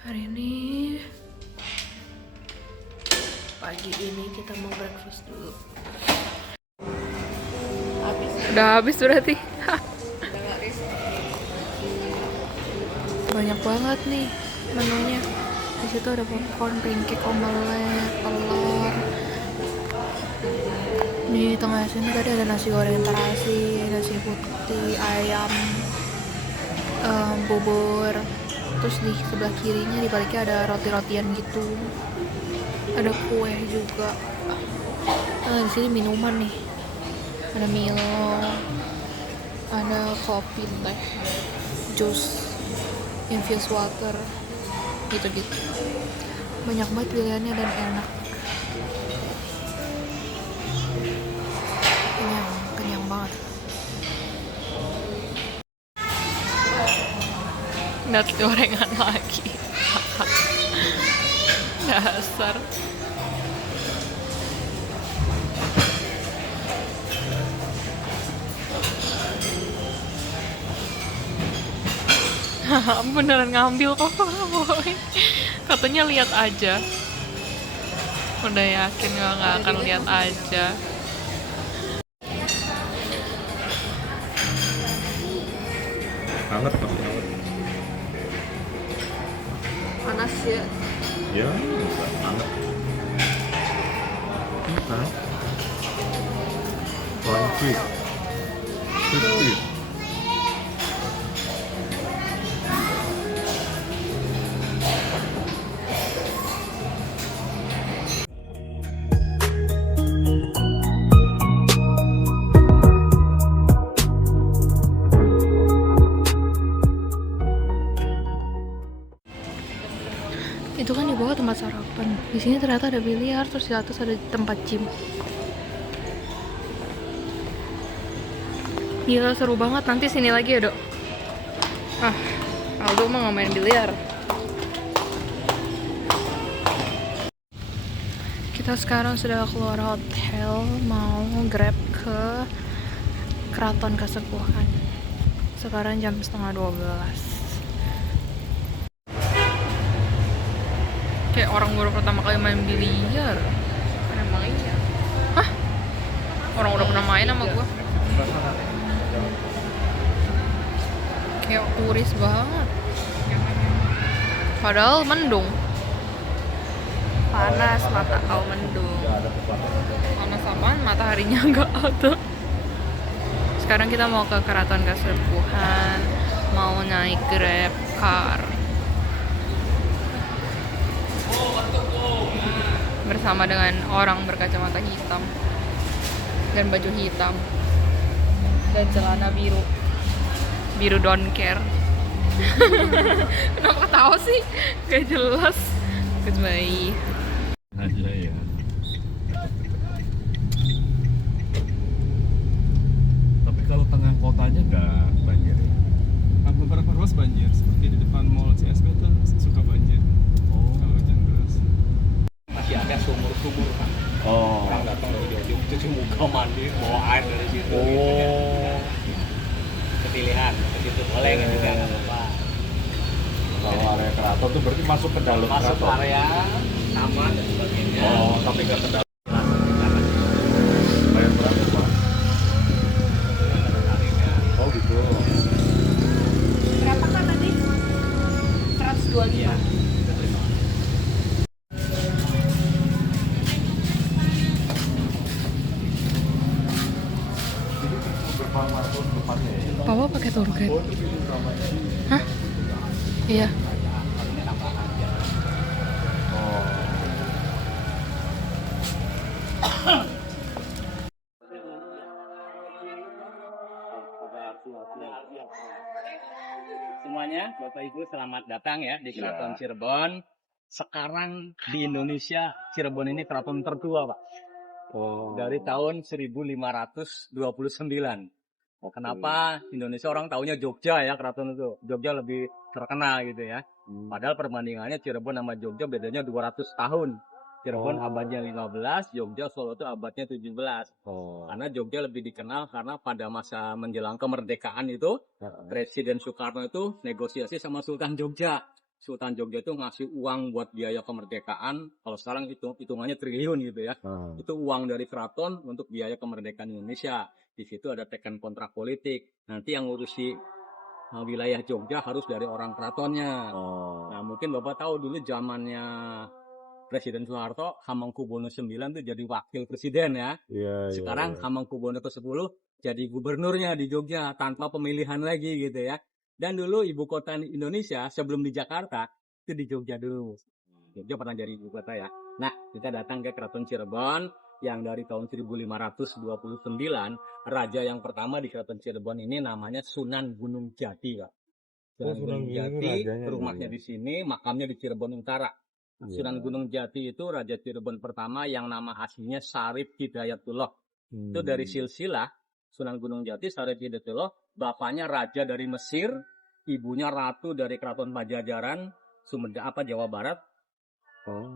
Hari ini pagi ini kita mau breakfast dulu. Udah habis berarti. Banyak banget nih menunya. Di situ ada popcorn, pancake, omelet, telur. Di tengah sini tadi ada nasi goreng terasi, nasi putih, ayam, bubur. Terus di sebelah kirinya di baliknya ada roti-rotian gitu. Ada kue juga. Di sini minuman nih. Ada Milo, ada kopi, teh, jus, infused water, gitu-gitu. Banyak banget pilihannya dan enak. Kenyang banget. Nasi gorengan lagi. Dasar. Beneran ngambil kok, boy. Katanya lihat aja. Udah yakin nggak akan lihat aja. Hangat tapi hangat. Panas ya. Ya, enggak hangat. Nah, crunchy, crispy. Itu kan di bawah tempat sarapan. Di sini ternyata ada biliar, terus di atas ada tempat gym. Gila, seru banget. Nanti sini lagi ya, Dok. Aldo mah nggak main biliar. Kita sekarang sudah keluar hotel, mau grab ke Keraton Kasepuhan. Sekarang jam 11:30. Kayak orang baru pertama kali main biliar. Emang iya. Hah? Orang udah pernah main sama gua. Kayak turis banget. Padahal mendung. Panas, mata kau mendung. Panas apaan? Mataharinya nggak ada. Sekarang kita mau ke Keraton Kasepuhan, mau naik Grab car bersama dengan orang berkacamata hitam dan baju hitam dan celana biru don't care. Kenapa tahu sih? Gak jelas. Goodbye. Aja ya. Tapi kalau tengah kotanya nggak banjir ya? Beberapa ruas banjir, seperti di depan mall CSB tuh suka banjir. Oh. Kalau hujan deras. Masih ada sumur-sumur kan, Oh. orang datang dari jauh-jauh cuci muka mandi bawa air dari situ gitu ya. Oh. Kepilihan ke situ boleh gitu kan, nggak apa-apa. Kalau area keraton tuh berarti masuk ke dalam Masuk keraton. area taman dan sebagainya. Oh, tapi nggak ke dalam. Bayar berapa, Pak? Oh gitu. Berapa kan tadi? 125. Iya. Papa pakai tour guide. Hah? Iya. Semuanya, Bapak Ibu, selamat datang ya di Keraton Cirebon. Sekarang di Indonesia, Cirebon ini keraton tertua, Pak. Oh. Dari tahun 1529. Kenapa Indonesia orang taunya Jogja ya, keraton itu. Jogja lebih terkenal gitu ya. Padahal perbandingannya Cirebon sama Jogja bedanya 200 tahun. Cirebon abadnya 15, Jogja Solo itu abadnya 17. Oh. Karena Jogja lebih dikenal karena pada masa menjelang kemerdekaan itu, Presiden Soekarno itu negosiasi sama Sultan Jogja. Sultan Jogja itu ngasih uang buat biaya kemerdekaan. Kalau sekarang itu hitungannya triliun gitu ya. Itu uang dari keraton untuk biaya kemerdekaan Indonesia. Di situ ada tekan kontrak politik. Nanti yang ngurusi wilayah Jogja harus dari orang keratonnya. Nah, mungkin Bapak tahu dulu zamannya Presiden Soeharto, Hamengkubuwono IX itu jadi wakil presiden ya. Sekarang Hamengkubuwono ke-10 jadi gubernurnya di Jogja tanpa pemilihan lagi gitu ya. Dan dulu ibu kota Indonesia sebelum di Jakarta itu di Jogja dulu. Jogja pernah jadi ibu kota ya. Nah, kita datang ke Keraton Cirebon yang dari tahun 1529, raja yang pertama di Keraton Cirebon ini namanya Sunan Gunung Jati, Pak. Sunan Gunung Jati, rumahnya di sini, makamnya di Cirebon Utara. Sunan Gunung Jati itu raja Cirebon pertama yang nama aslinya Syarif Hidayatullah. Itu dari silsilah Sunan Gunung Jati, Syarif Hidayatullah, bapaknya raja dari Mesir, ibunya ratu dari Keraton Pajajaran, Jawa Barat.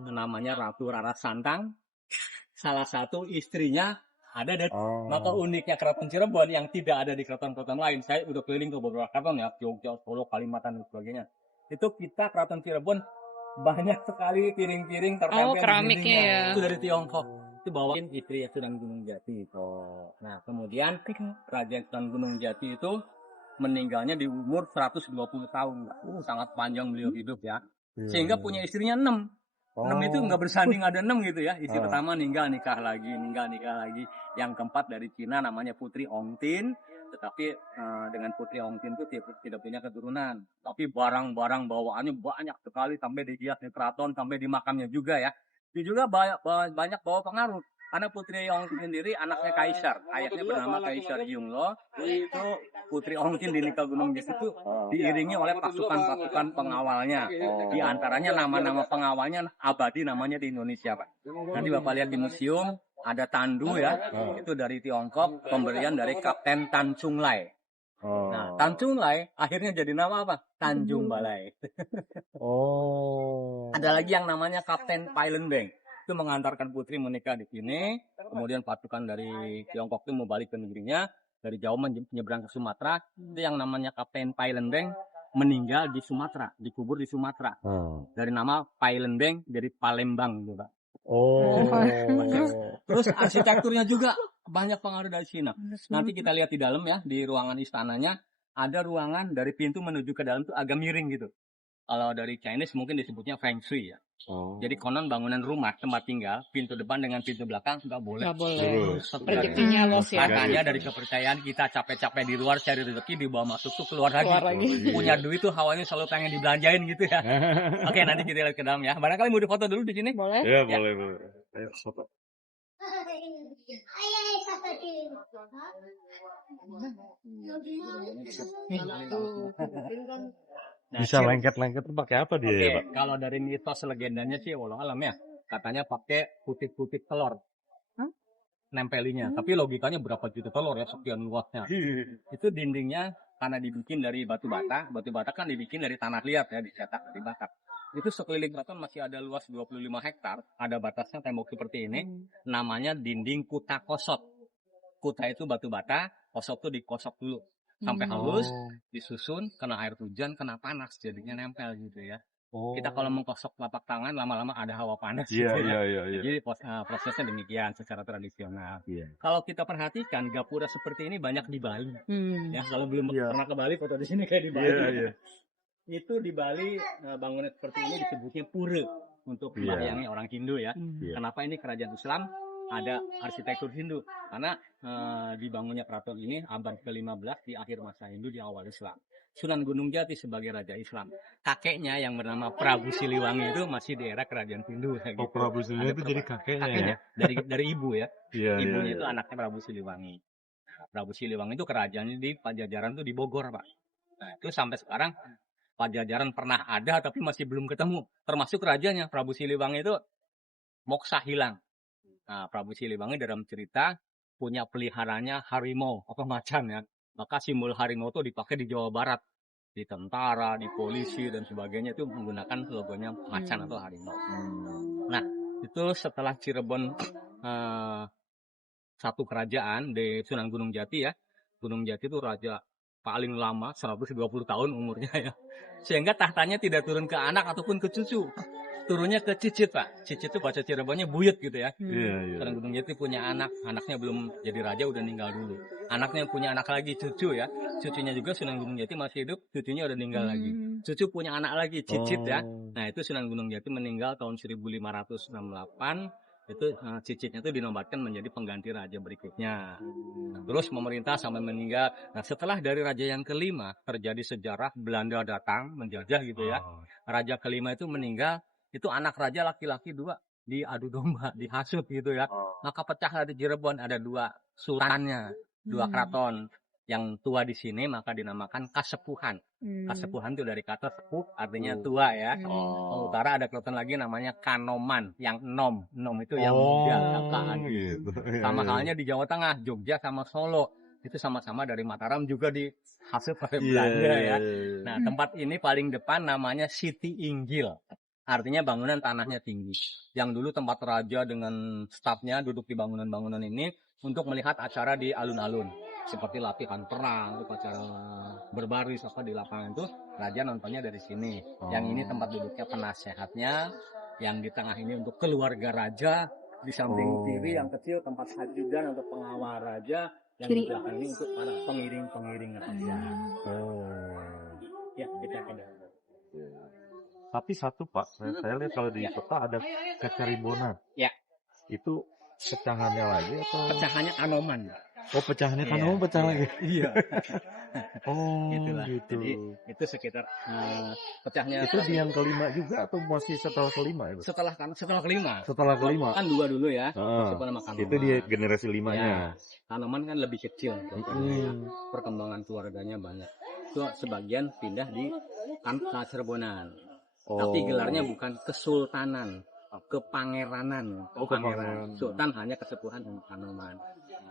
Namanya Ratu Rara Santang. Salah satu istrinya ada dari maka uniknya Keraton Cirebon yang tidak ada di keraton-keraton lain. Saya udah keliling ke beberapa keraton ya, Jogja, Solo, Kalimantan dan sebagainya. Itu kita Keraton Cirebon banyak sekali piring-piring tertempel keramiknya di dindingnya. ya. Itu dari Tiongkok. Itu bawain istri Sunan Gunung Jati itu. Nah, kemudian Raja Sunan Gunung Jati itu meninggalnya di umur 120 tahun. Sangat panjang beliau hidup ya. Sehingga punya istrinya 6. 6 itu nggak bersanding, ada 6 gitu ya. Istri pertama nikah lagi. Yang keempat dari Cina namanya Putri Ongtin. Tetapi dengan Putri Ongtin itu tidak punya keturunan. Tapi barang-barang bawaannya banyak sekali sampai dihias di keraton, sampai di makamnya juga ya. Dia juga banyak bawa pengaruh. Karena Putri Ongtin sendiri anaknya kaisar. Ayahnya bernama Kaisar Yunglo. Itu Putri Ongtin di nikah Gunung Jati itu diiringi oleh pasukan-pasukan pengawalnya. Di antaranya nama-nama pengawalnya abadi namanya di Indonesia, Pak. Nanti Bapak lihat di museum ada tandu ya. Itu dari Tiongkok, pemberian dari Kapten Tan Chung Lai. Nah, Tan Chung Lai akhirnya jadi nama apa? Tanjung Balai. Ada lagi yang namanya Kapten Palembang. Itu mengantarkan putri menikah di sini, kemudian pasukan dari Tiongkok itu mau balik ke negerinya, dari Jawa menyeberang ke Sumatera. Itu yang namanya Kapten Palembang meninggal di Sumatera, dikubur di Sumatera. Dari nama Palembang dari Palembang gitu, Pak. Terus arsitekturnya juga banyak pengaruh dari Cina. Nanti kita lihat di dalam ya, di ruangan istananya ada ruangan dari pintu menuju ke dalam itu agak miring gitu. Kalau dari Chinese mungkin disebutnya Feng Shui ya. Jadi konon bangunan rumah tempat tinggal, pintu depan dengan pintu belakang nggak boleh. Nggak boleh. Rezekinya los ya. Makanya dari kepercayaan kita capek-capek di luar cari rezeki, dibawa masuk tuh keluar lagi. Punya duit tuh hawanya selalu pengen dibelanjain gitu ya. Oke, nanti kita lihat ke dalam ya. Barangkali mau difoto dulu di sini? Boleh. Ya, boleh. Ayo foto. Nah, Bisa lengket-lengket tuh pakai apa dia ya, Pak? Kalau dari mitos legendanya sih walau alam ya, katanya pakai putik-putik telur. Nempelinya, tapi logikanya berapa juta telur ya, sekian luasnya. Itu dindingnya karena dibikin dari batu bata kan dibikin dari tanah liat ya, dicetak, dibakar. Itu sekeliling keraton masih ada luas 25 hektar, ada batasnya tembok seperti ini, namanya dinding kuta kosot. Kuta itu batu bata, kosot itu dikosok dulu sampai halus, disusun, kena air hujan, kena panas, jadinya nempel gitu ya. Kita kalau mengkosok telapak tangan lama-lama ada hawa panas. Iya. Jadi prosesnya demikian secara tradisional. Kalau kita perhatikan gapura seperti ini banyak di Bali. Ya kalau belum pernah ke Bali foto di sini kayak di Bali. Itu di Bali bangunan seperti ini disebutnya pura untuk membayangi orang Hindu ya. Kenapa ini kerajaan Islam? Ada arsitektur Hindu karena dibangunnya keraton ini abad ke-15 di akhir masa Hindu di awal Islam. Sunan Gunung Jati sebagai raja Islam. Kakeknya yang bernama Prabu Siliwangi itu masih di era kerajaan Hindu. Gitu. Prabu Siliwangi itu jadi kakeknya ya? Dari ibu ya. Ibunya itu anaknya Prabu Siliwangi. Prabu Siliwangi itu kerajaannya di Pajajaran itu di Bogor, Pak. Nah, itu sampai sekarang Pajajaran pernah ada tapi masih belum ketemu. Termasuk rajanya Prabu Siliwangi itu moksa hilang. Nah, Prabu Siliwangi dalam cerita punya peliharanya harimau atau macan ya. Maka simbol harimau itu dipakai di Jawa Barat. Di tentara, di polisi, dan sebagainya itu menggunakan logonya macan atau harimau. Nah, itu setelah Cirebon satu kerajaan di Sunan Gunung Jati ya. Gunung Jati itu raja paling lama 120 tahun umurnya ya. Sehingga tahtanya tidak turun ke anak ataupun ke cucu. Turunnya ke cicit, Pak. Cicit itu bahasa Cirebonnya buyut gitu ya. Iya, iya. Sunan Gunung Jati punya anak, anaknya belum jadi raja udah meninggal dulu. Anaknya punya anak lagi, cucu ya. Cucunya juga Sunan Gunung Jati masih hidup, cucunya udah meninggal lagi. Cucu punya anak lagi, cicit ya. Nah, itu Sunan Gunung Jati meninggal tahun 1568. Itu cicitnya itu dinobatkan menjadi pengganti raja berikutnya. Nah, terus memerintah sampai meninggal. Nah, setelah dari raja yang kelima terjadi sejarah Belanda datang menjajah gitu ya. Raja kelima itu meninggal, itu anak raja laki-laki 2 diadu domba, dihasut gitu ya. Maka pecahlah di Cirebon, ada 2 sultannya, 2 keraton. Yang tua di sini maka dinamakan Kasepuhan. Kasepuhan itu dari kata sepuh artinya tua ya. Utara ada keraton lagi namanya Kanoman, yang nom itu yang muda, Gitu. sama halnya di Jawa Tengah, Jogja sama Solo itu sama-sama dari Mataram juga dihasut oleh Belanda ya. Nah, tempat ini paling depan namanya Siti Inggil. Artinya bangunan tanahnya tinggi. Yang dulu tempat raja dengan stafnya duduk di bangunan-bangunan ini untuk melihat acara di alun-alun. Seperti latihan perang, upacara berbaris apa di lapangan itu, raja nontonnya dari sini. Yang ini tempat duduknya penasehatnya, yang di tengah ini untuk keluarga raja, di samping kiri yang kecil tempat hajudan untuk pengawal raja, yang di belakang ini untuk para pengiring-pengiring raja. Ya, kita ada. Tapi satu Pak, saya lihat kalau di peta ada Kacaribonan. Ya. Itu pecahannya lagi atau? Pecahannya Kanoman. Oh, pecahannya Kanoman pecah lagi. Iya. Gitulah. Gitu. Jadi itu sekitar pecahnya. Itu di yang kelima juga atau masih setelah kelima itu? Setelah kelima. Setelah kelima. Kan 2 dulu ya. Ah, Nama Kanoman. itu di generasi 5-nya. Kanoman kan lebih kecil. Perkembangan keluarganya banyak. Itu sebagian pindah di Cirebon. Tapi gelarnya bukan kesultanan, kepangeranan. Pangeran. Sultan hanya Kesepuhan dan Kanoman.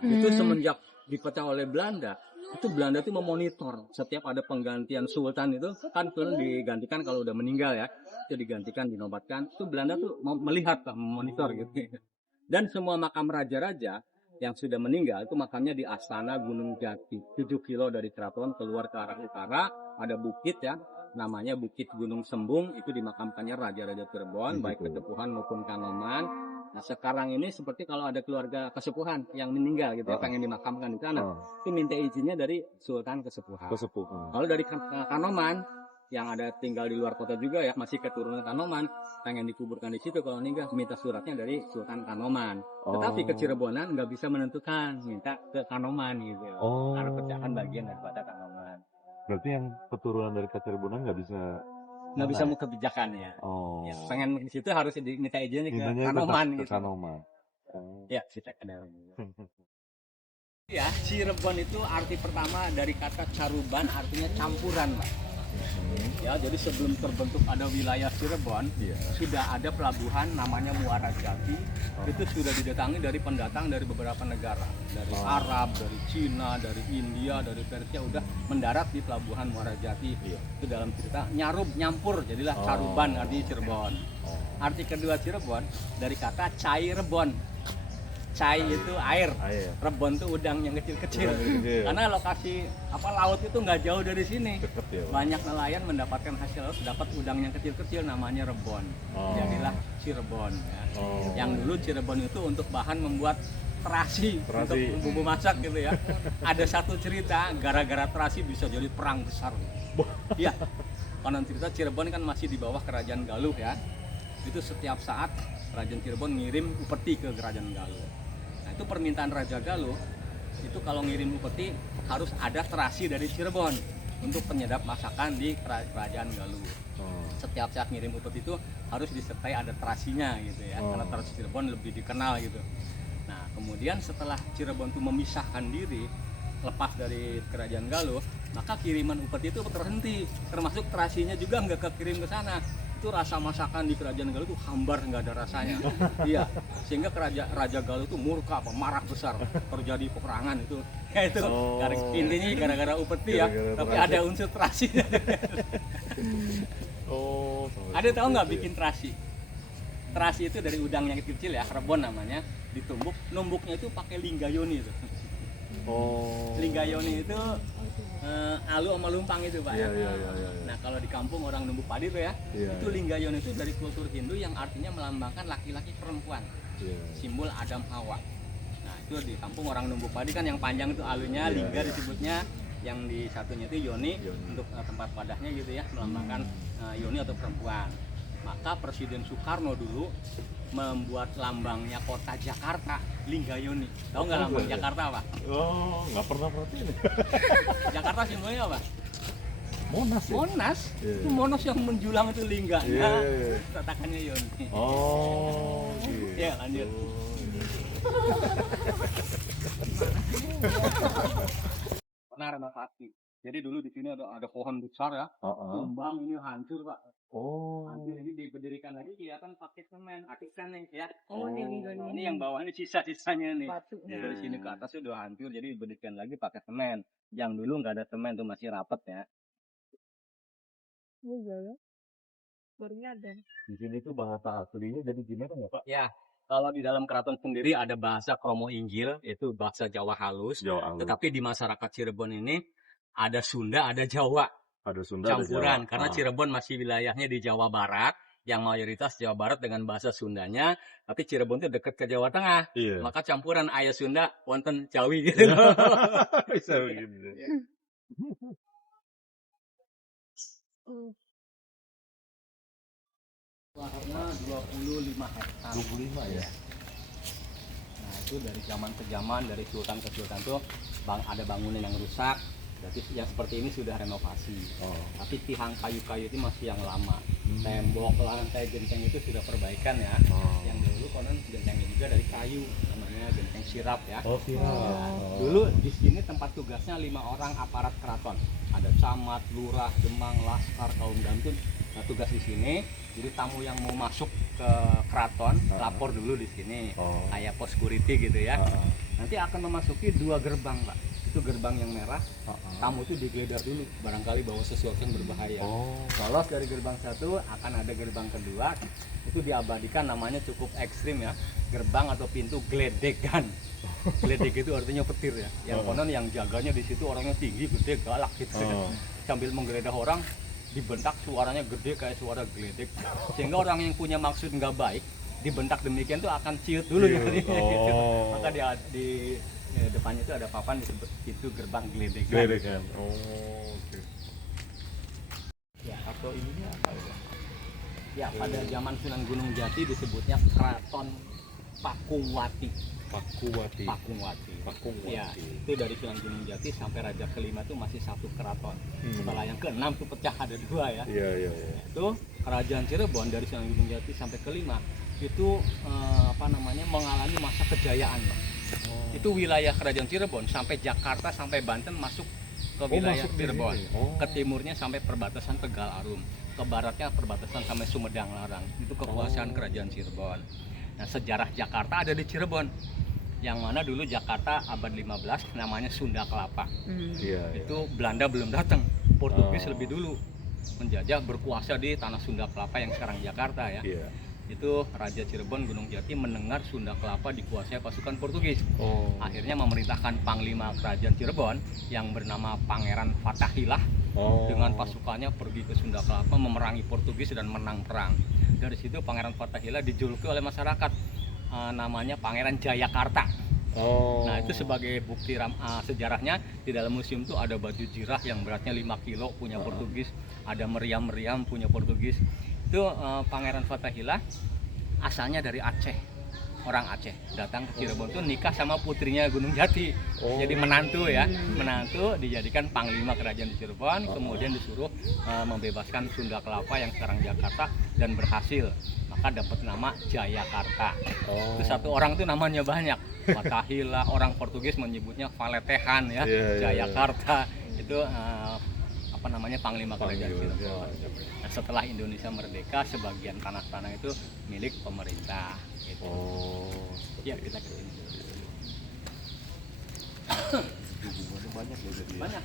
Itu semenjak dipecah oleh Belanda, itu Belanda itu memonitor setiap ada penggantian sultan itu kan digantikan kalau udah meninggal ya, itu digantikan, dinobatkan. Itu Belanda tuh melihat lah, memonitor gitu. Dan semua makam raja-raja yang sudah meninggal itu makamnya di Astana Gunung Jati, 7 kilo dari keraton keluar ke arah utara, ada bukit ya. Namanya Bukit Gunung Sembung, itu dimakamkannya raja-raja Cirebon, baik Kesepuhan maupun Kanoman. Nah, sekarang ini seperti kalau ada keluarga Kesepuhan yang meninggal gitu ya, pengen dimakamkan di sana, itu minta izinnya dari Sultan Kesepuhan. Kalau dari Kanoman yang ada tinggal di luar kota juga ya, masih keturunan Kanoman, pengen dikuburkan di situ kalau meninggal, minta suratnya dari Sultan Kanoman. Tetapi ke Cirebonan nggak bisa menentukan, minta ke Kanoman gitu. Karena pecahan bagian daripada Kanoman. Berarti yang keturunan dari Kacaribonan nggak bisa mau kebijakan ya. Ya, pengen di situ harus diminta izinnya ke Kanoman gitu. Kanoman. Ya, kita ke dalam. Ya, Cirebon itu arti pertama dari kata caruban artinya campuran, Pak. Ya, jadi sebelum terbentuk ada wilayah Cirebon, sudah ada pelabuhan namanya Muara Jati. Itu sudah didatangi dari pendatang dari beberapa negara, dari Arab, dari Cina, dari India, dari Persia, udah mendarat di pelabuhan Muara Jati. Itu dalam cerita nyampur, jadilah caruban arti Cirebon. Arti kedua Cirebon dari kata Cairebon. Cai itu air, Rebon itu udang yang kecil-kecil. Karena lokasi laut itu nggak jauh dari sini. Banyak nelayan mendapatkan hasil laut, dapat udang yang kecil-kecil namanya rebon. Jadilah Cirebon. Ya. Yang dulu Cirebon itu untuk bahan membuat terasi untuk bumbu masak gitu ya. Ada satu cerita gara-gara terasi bisa jadi perang besar. Iya. Konon cerita Cirebon kan masih di bawah Kerajaan Galuh ya. Itu setiap saat Kerajaan Cirebon ngirim upeti ke Kerajaan Galuh. Itu permintaan Raja Galuh, itu kalau ngirim upeti harus ada terasi dari Cirebon untuk penyedap masakan di Kerajaan Galuh. Setiap saat ngirim upeti itu harus disertai ada terasinya gitu ya, karena terasi Cirebon lebih dikenal gitu. Nah, kemudian setelah Cirebon itu memisahkan diri, lepas dari Kerajaan Galuh, maka kiriman upeti itu terhenti, termasuk terasinya juga nggak kekirim ke sana. Itu rasa masakan di Kerajaan Galuh itu hambar, nggak ada rasanya. Iya, sehingga Raja Galuh itu murka, marah besar, terjadi peperangan itu. Ya itu intinya gara-gara upeti ya, tapi ada unsur terasi. Ada tahu nggak bikin terasi? Terasi itu dari udang yang kecil ya, rebon namanya, ditumbuk, numbuknya itu pakai linggayoni itu. Linggayoni itu Alu sama lumpang itu Pak. Iya, ya. iya, iya, iya. Nah kalau di kampung orang numbuk padi tuh ya, Iya, itu Linggayon itu dari kultur Hindu yang artinya melambangkan laki-laki perempuan, iya. simbol Adam Hawa. Nah itu di kampung orang numbuk padi kan yang panjang itu alunya, Iya, lingga iya. disebutnya, yang di satunya itu yoni, Yoni. untuk tempat padahnya gitu ya, melambangkan yoni atau perempuan. Maka Presiden Soekarno dulu membuat lambangnya kota Jakarta Linggayoni. Tahu nggak lambang Jakarta apa? Oh, nggak pernah perhatiin. Jakarta simbolnya apa? Monas ya? Monas. Iya. Itu Monas yang menjulang itu lingganya. Iya. Tatakannya Yoni. Oh, gitu. Ya lanjut. Pernah renovasi. Jadi dulu di sini ada pohon besar ya. Tumbang ini hancur Pak. Oh. Hancur ini diberdirikan lagi kelihatan pakai semen. Aktifkan nih ya. Oh, Ini yang bawah ini sisa-sisanya nih. batu. Dari sini ke atas udah hancur jadi diberdirikan lagi pakai semen. Yang dulu nggak ada semen tuh masih rapet ya. Iya ya. Baru nyadar. Di sini tuh bahasa aslinya jadi gimana ya Pak? Ya, kalau di dalam keraton sendiri ada bahasa Kromo Inggil, itu bahasa Jawa halus. Jawa Alus. Tetapi di masyarakat Cirebon ini ada Sunda, ada Jawa Ada Sunda, ada campuran. Jawa. Karena Cirebon masih wilayahnya di Jawa Barat, yang mayoritas Jawa Barat dengan bahasa Sundanya. Tapi Cirebon itu dekat ke Jawa Tengah. Iya. Maka campuran ayah Sunda, wonten Jawi gitu loh. Bisa begitu. Laharnya 25 hektar. 25 ya. Nah itu dari zaman ke zaman, dari sultan ke sultan tuh ada bangunan yang rusak. Berarti yang seperti ini sudah renovasi. Oh. Tapi tiang kayu-kayu itu masih yang lama. Tembok, lantai, genteng itu sudah perbaikan ya. Oh. Yang dulu konon gentengnya juga dari kayu, namanya genteng sirap ya. Oh, siap. Ya, dulu di sini tempat tugasnya 5 orang aparat keraton. Ada camat, lurah, demang, laskar, kaum dantun. Nah, tugas di sini. Jadi tamu yang mau masuk ke keraton lapor dulu di sini. Oh. Kayak pos security gitu ya. Nanti akan memasuki 2 gerbang, Pak. Itu gerbang yang merah. Tamu itu digeledah dulu, barangkali bawa sesuatu yang berbahaya. Oh. Lolos dari gerbang 1 akan ada gerbang kedua. Itu diabadikan, namanya cukup ekstrim ya. Gerbang atau pintu geledegan. Geledek itu artinya petir ya. Yang konon yang jaganya di situ orangnya tinggi, gede, galak gitu. Sambil menggeledah orang, dibentak, suaranya gede kayak suara geledek. Sehingga orang yang punya maksud nggak baik dibentak demikian tuh akan ciut dulu gitu. Maka di depannya itu ada papan disebut itu gerbang geledegan. Geledegan. Oh, oke. Ya, atau ininya apa ya? Ya, pada zaman Sunan Gunung Jati disebutnya Keraton Pakuwati. Pakuwati. Pakuwati. Pakuwati. Ya, itu dari Sunan Gunung Jati sampai Raja kelima itu masih 1 keraton. Setelah yang ke-6 itu pecah ada 2 ya. Iya, iya, iya. Itu Kerajaan Cirebon dari Sunan Gunung Jati sampai kelima itu mengalami masa kejayaan, Pak. Itu wilayah Kerajaan Cirebon sampai Jakarta sampai Banten masuk ke wilayah Cirebon. Ke timurnya sampai perbatasan Tegal Arum, ke baratnya perbatasan sampai Sumedang Larang. Itu kekuasaan Kerajaan Cirebon. Nah, sejarah Jakarta ada di Cirebon. Yang mana dulu Jakarta abad 15 namanya Sunda Kelapa. Iya, iya. Itu Belanda belum datang, Portugis lebih dulu menjajah, berkuasa di tanah Sunda Kelapa yang sekarang Jakarta ya. Iya. Itu Raja Cirebon Gunung Jati mendengar Sunda Kelapa dikuasai pasukan Portugis. Akhirnya memerintahkan Panglima Kerajaan Cirebon yang bernama Pangeran Fatahillah dengan pasukannya pergi ke Sunda Kelapa memerangi Portugis dan menang perang. Dari situ Pangeran Fatahillah dijuluki oleh masyarakat namanya Pangeran Jayakarta. Nah itu sebagai bukti sejarahnya di dalam museum itu ada baju jirah yang beratnya 5 kilo punya Portugis, ada meriam-meriam punya Portugis. Itu Pangeran Fatahillah asalnya dari Aceh, orang Aceh datang ke Cirebon tuh nikah sama putrinya Gunung Jati. Jadi menantu ya, menantu dijadikan Panglima Kerajaan di Cirebon, kemudian disuruh membebaskan Sunda Kelapa yang sekarang Jakarta dan berhasil. Maka dapat nama Jayakarta. Itu 1 orang tuh namanya banyak. Fatahillah, orang Portugis menyebutnya Valetehan ya, Jayakarta. Itu Panglima Kerajaan Cirebon. Nah, setelah Indonesia merdeka, sebagian tanah-tanah itu milik pemerintah. Gitu. Ya kita ke sini. Banyak ya jadi. Banyak.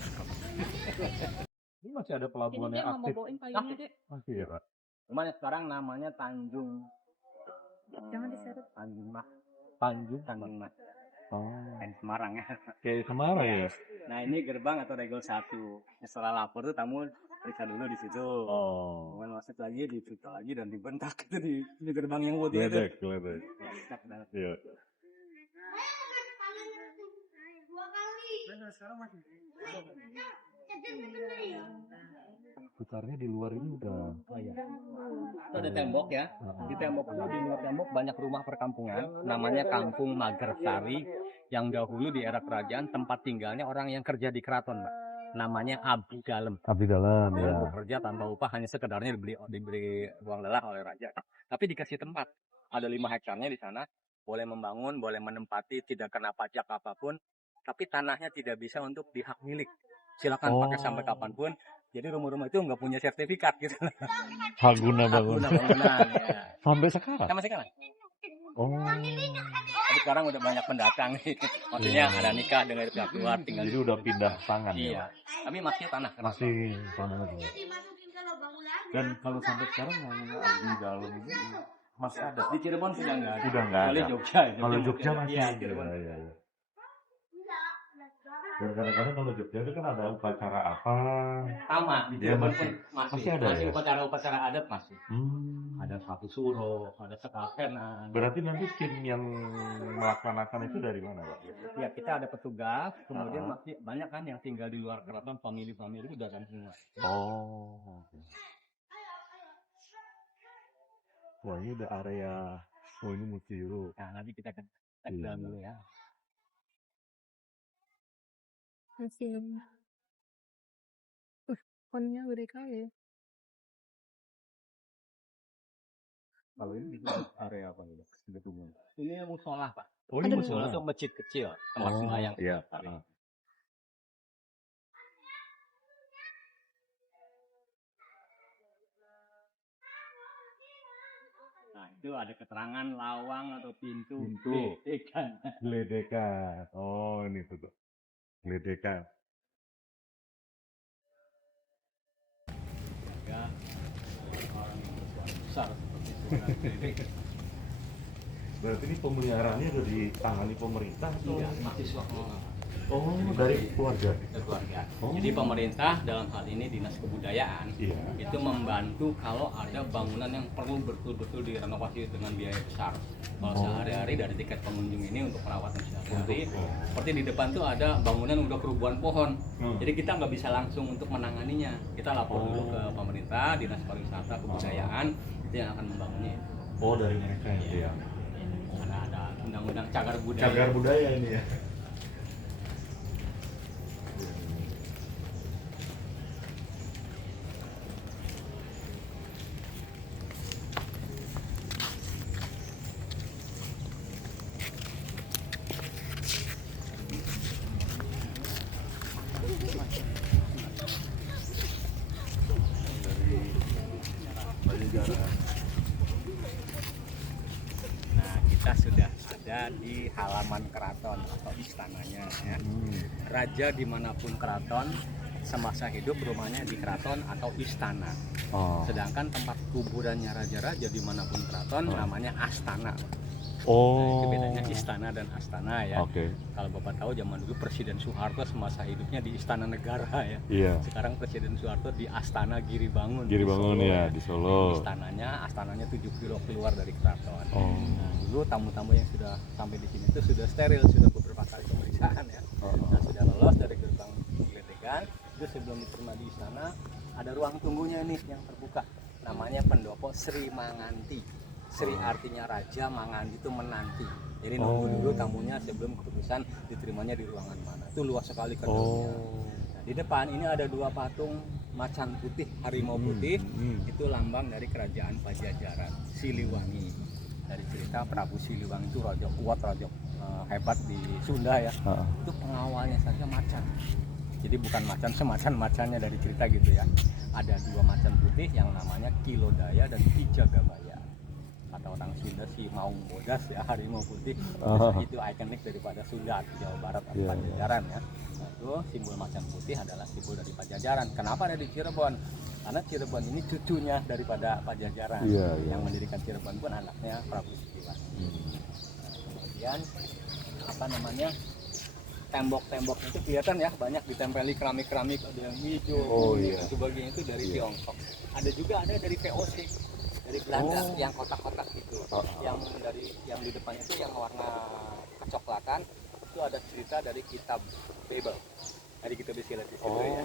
Ini masih ada pelabuhan yang aktif. Masih ya, Pak? Cuman sekarang namanya Tanjung. Jangan diseret. Tanjung Mas. Tanjung. Tanjung Mas. Oh, dan Semarang ya. kayak Semarang ya. Nah ini gerbang atau regel 1. Setelah lapor tuh tamu periksa dulu di situ. Oh, Kemudian masuk lagi, diperiksa lagi dan dibentak itu di gerbang yang putih itu. geledek. Bentak, dan Iya. Putarnya di luar ini udah. itu ada tembok ya. Di tembok itu di luar tembok banyak rumah perkampungan. Namanya Kampung Magersari yang dahulu di era kerajaan tempat tinggalnya orang yang kerja di keraton, Mbak. Namanya abdi dalem. Abdi dalam Yang ya. bekerja tanpa upah hanya sekedarnya diberi uang lelah oleh raja. Tapi dikasih tempat. Ada 5 hektarnya di sana. Boleh membangun, boleh menempati, tidak kena pajak apapun. Tapi tanahnya tidak bisa untuk dihak milik. Silakan pakai sampai kapanpun. Jadi rumah-rumah itu nggak punya sertifikat gitu. Hak guna bangunan. Bangunan ya. Sampai sekarang. Sama sekarang. Oh. Tapi sekarang udah banyak pendatang nih. Maksudnya ada nikah dengan pihak luar tinggal Jadi udah pindah tangan Iya. ya. Tapi masih tanah. Masih tanah itu. Dan kalau sampai sekarang yang abdi dalam ini masih ada. Di Cirebon sudah nggak ada. Udah nggak Kecuali ada. Jogja. Kalau Jogja masih Iya, ada. Cirebon. Iya. Dan kadang-kadang kalau Jogja itu kan ada upacara apa? Sama di Iya, Cirebon masih- pun masih. masih ada ya? Upacara-upacara adat masih. Hmm. Ada satu suro, ada sekapenan. Berarti nanti tim yang melaksanakan itu dari mana, Pak? Ya kita ada petugas, kemudian Ah. masih banyak kan yang tinggal di luar keraton, famili-famili udah kan semua. Oh. Oke. Wah, ini udah area. Oh, ini Mutiara. Nah nanti kita akan cek Iya. dalam dulu ya. Masih. Fontnya gede kali ya. Kalau ini area apa nih, Pak? Sebetulnya. Ini musola Pak. Oh, Ada Musola itu masjid kecil, tempat sembahyang. Iya. Nah itu ada keterangan lawang atau pintu. Pintu. Ikan. Geledekan. Oh, ini tuh. Pak. Geledekan. Ya orang yang bersuara besar seperti suara gledek. Berarti ini pemeliharaannya udah ditangani pemerintah atau? Iya, mahasiswa pengelola. Oh, dari keluarga. Keluarga. Oh. Jadi pemerintah dalam hal ini dinas kebudayaan Iya. itu membantu kalau ada bangunan yang perlu betul-betul direnovasi dengan biaya besar. Kalau Oh. sehari-hari dari tiket pengunjung ini untuk perawatan sehari-hari, Untuk, oh. seperti di depan tuh ada bangunan udah kerubuhan pohon. Hmm. Jadi kita nggak bisa langsung untuk menanganinya. Kita lapor dulu Oh. ke pemerintah, dinas pariwisata, kebudayaan itu yang akan membangunnya. Oh, dari mereka ya. Karena ada undang-undang cagar budaya. Cagar budaya ini ya. Nah, kita sudah ada di halaman keraton atau istananya ya. Raja dimanapun keraton semasa hidup rumahnya di keraton atau istana. Oh. Sedangkan tempat kuburannya raja-raja dimanapun keraton namanya astana. Oh. Itu bedanya istana dan astana ya. Oke. Kalau Bapak tahu zaman dulu Presiden Soeharto semasa hidupnya di Istana Negara ya. Iya. Sekarang Presiden Soeharto di Astana Giri Bangun. Giri di Bangun Solo, ya di Solo. Astananya 7 kilo keluar dari keraton. Oh. Nah, dulu tamu-tamu yang sudah sampai di sini itu sudah steril, sudah beberapa kali pemeriksaan ya. Nah, sudah lolos dari gerbang geledekan. Itu sebelum diterima di istana ada ruang tunggunya nih yang terbuka. Namanya pendopo Sri Manganti. Sri artinya raja, Manganti itu menanti. Jadi nunggu dulu tamunya sebelum keputusan diterimanya di ruangan mana. Itu luas sekali gedungnya. Nah, di depan ini ada 2 patung macan putih, harimau putih. Itu lambang dari kerajaan Pajajaran, Siliwangi. Dari cerita Prabu Siliwangi itu raja kuat, raja hebat di Sunda ya. Itu pengawalnya saja macan. Jadi bukan macan semacan-macannya dari cerita gitu ya. Ada 2 macan putih yang namanya Kilodaya dan Kijagabaya. Kata orang Sunda si Maung Bodas ya, harimau putih. Itu ikonik daripada Sunda, Jawa Barat atau Pajajaran ya. Nah, itu simbol macan putih adalah simbol dari Pajajaran. Kenapa ada di Cirebon? Karena Cirebon ini cucunya daripada Pajajaran. Yang mendirikan Cirebon pun anaknya Prabu Siliwangi. Nah, kemudian apa namanya, tembok-tembok itu kelihatan ya, banyak ditempeli keramik-keramik, ada yang hijau, Oh, kuning, iya. dan sebagainya itu dari Tiongkok. Ada juga ada dari VOC, dari Belanda, yang kotak-kotak gitu. Yang di depannya itu yang warna kecoklatan, itu ada cerita dari kitab Bible, dari kitab Istilah di situ ya.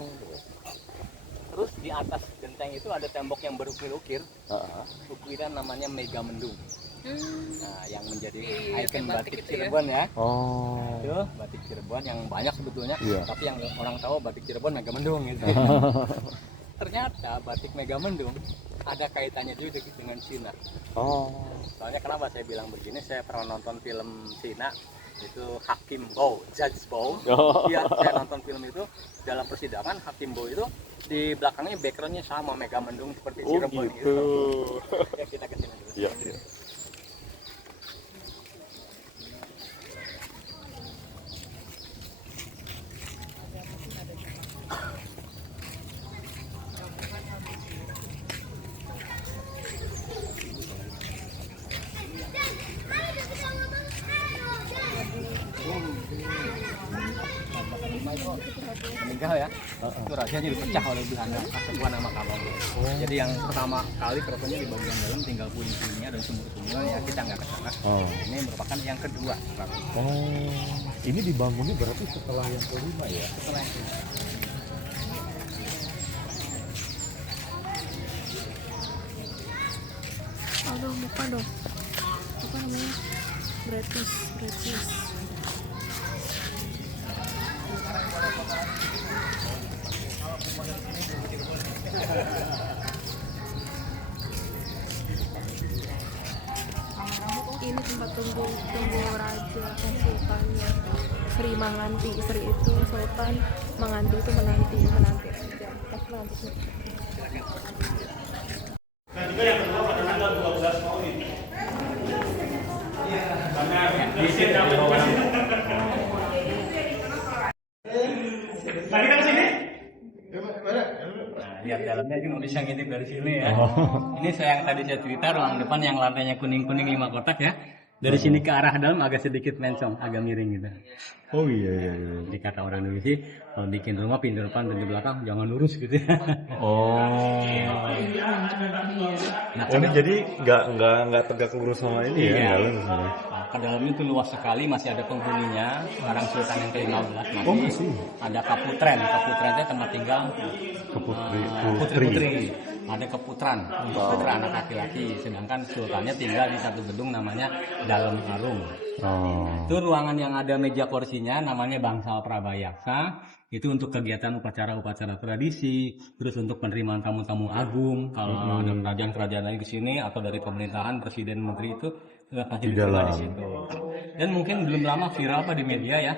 Terus di atas genteng itu ada tembok yang berukir-ukir, ukiran namanya Megamendung. Nah, yang menjadi ikon batik Cirebon ya. Itu batik Cirebon yang banyak sebetulnya, tapi yang orang tahu batik Cirebon Megamendung gitu. Ternyata batik Megamendung ada kaitannya juga dengan Cina. Soalnya kenapa saya bilang begini? Saya pernah nonton film Cina itu Hakim Bau, Judge Bau. Iya, saya nonton film itu dalam persidangan Hakim Bau itu di belakangnya backgroundnya sama Megamendung seperti Cirebon gitu. Ya, kita ke sini dulu. Iya. Meninggal ya, itu rahasianya dipecah oleh Belanda sebuah nama kapal. Jadi yang pertama kali keratonnya di bagian dalam tinggal puing-puingnya dan sumur-sumurnya ya, kita nggak ke sana. Ini merupakan yang kedua. Ini dibangunnya berarti setelah yang kelima ya? Setelah itu Aduh, buka dong. Apa namanya? Gratis. Ini tempat tunggu raja dan sultannya. Sri Manganti, Sri itu sultan, Manganti itu menanti raja. Menanti. di sini lihat dalamnya ini nulis yang intip dari sini ya. Ini saya yang tadi saya cerita ruang depan yang lantainya kuning-kuning 5 kotak ya. Dari sini ke arah dalam agak sedikit mencong, agak miring gitu. Oh iya. Jadi kata orang Indonesia, kalau bikin rumah pintu depan, pintu belakang jangan lurus gitu ya. Nah, ini jadi nggak tegak lurus sama ini ya? Nggak lurus ya? ke dalamnya itu luas sekali, masih ada penghuninya. Sekarang Sultan yang ke-15 masih. Ada Kaputren. Kaputren itu tempat tinggal putri. Ada keputran anak laki-laki. Sedangkan sultannya tinggal di satu gedung namanya Dalam Arum. Itu ruangan yang ada meja kursinya namanya Bangsal Prabayaksa. Itu untuk kegiatan upacara-upacara tradisi, terus untuk penerimaan tamu-tamu agung. Kalau ada kerajaan-kerajaan lain di sini atau dari pemerintahan, presiden, menteri itu pasti di situ. Dan mungkin belum lama viral di media ya.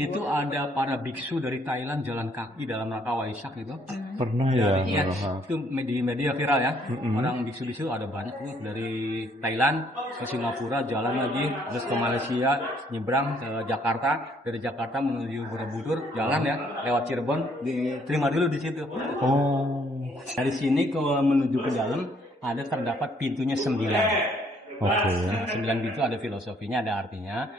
Itu ada para biksu dari Thailand jalan kaki dalam rangka Waisak itu. Pernah ya? Iya, itu di media viral ya. Orang biksu-biksu ada banyak tuh dari Thailand ke Singapura jalan lagi, terus ke Malaysia nyebrang ke Jakarta, dari Jakarta menuju Borobudur jalan ya lewat Cirebon, diterima dulu di situ. Dari sini ke menuju ke dalam ada terdapat pintunya 9. Nah, 9 pintu ada filosofinya, ada artinya.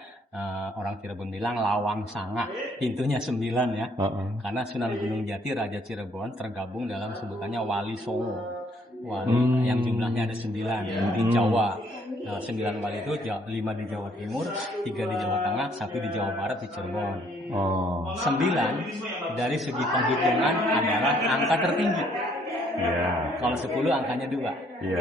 Orang Cirebon bilang lawang sanga, pintunya 9 ya. Karena Sunan Gunung Jati Raja Cirebon tergabung dalam sebutannya Wali Songo. Wali yang jumlahnya ada 9 di Jawa. 9 wali itu 5 di Jawa Timur, 3 di Jawa Tengah, 1 di Jawa Barat di Cirebon. 9 dari segi penghitungan adalah angka tertinggi. Kalau 10 angkanya 2.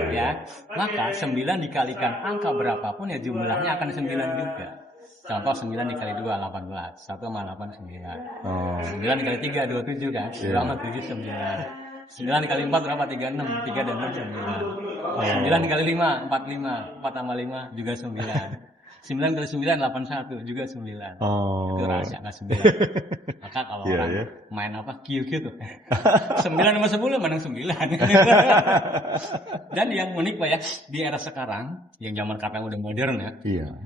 Ya. Maka 9 dikalikan angka berapapun ya jumlahnya akan 9 juga. Contoh 9 dikali 2 18. 1 sama 8 9. 9 dikali 3 27 kan. 9 7 9. 9 dikali 4 berapa? 36. 3 dan 6 9. 9 dikali 5 45. 4 tambah 5 juga 9. 9 kali 9 81 juga 9. Itu rahasia nggak 9. Maka kalau orang main apa QQ tuh 9 sama 10 menang 9. Dan yang unik Pak ya, di era sekarang yang zaman sekarang udah modern ya,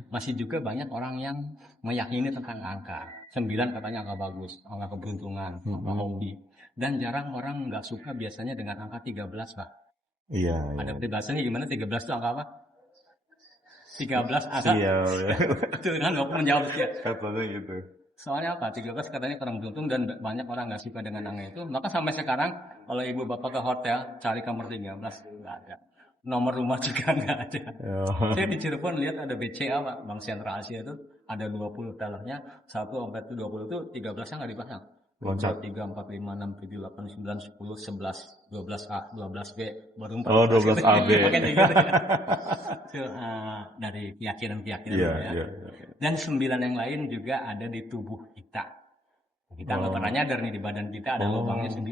masih juga banyak orang yang meyakini tentang angka. 9 katanya angka bagus, angka keberuntungan, angka hobi. Dan jarang orang nggak suka biasanya dengan angka 13 Pak. Ada peribahasanya gimana 13 itu angka apa? 13 asa. Sial ya. Betul kan, nggak pernah jawab ya. Katanya gitu. Soalnya apa? 13 katanya kurang beruntung dan banyak orang nggak suka dengan angka itu. Maka sampai sekarang kalau ibu bapak ke hotel cari kamar 13 nggak ada. Nomor rumah juga nggak ada. Oh. Saya di Cirebon lihat ada BCA Pak, Bank Sentral Asia itu ada 20 tellernya, 1 sampai 20 itu 13-nya nggak dipasang. Loncat. 3, 4, 5, 6, 7, 8, 9, 10, 11, 12A, 12B, baru 14. Oh, 12AB. Makanya gitu ya. Itu, dari keyakinan-keyakinan Iya, ya. iya. Dan 9 yang lain juga ada di tubuh kita. Kita nggak pernah nyadar nih di badan kita ada lubangnya 9.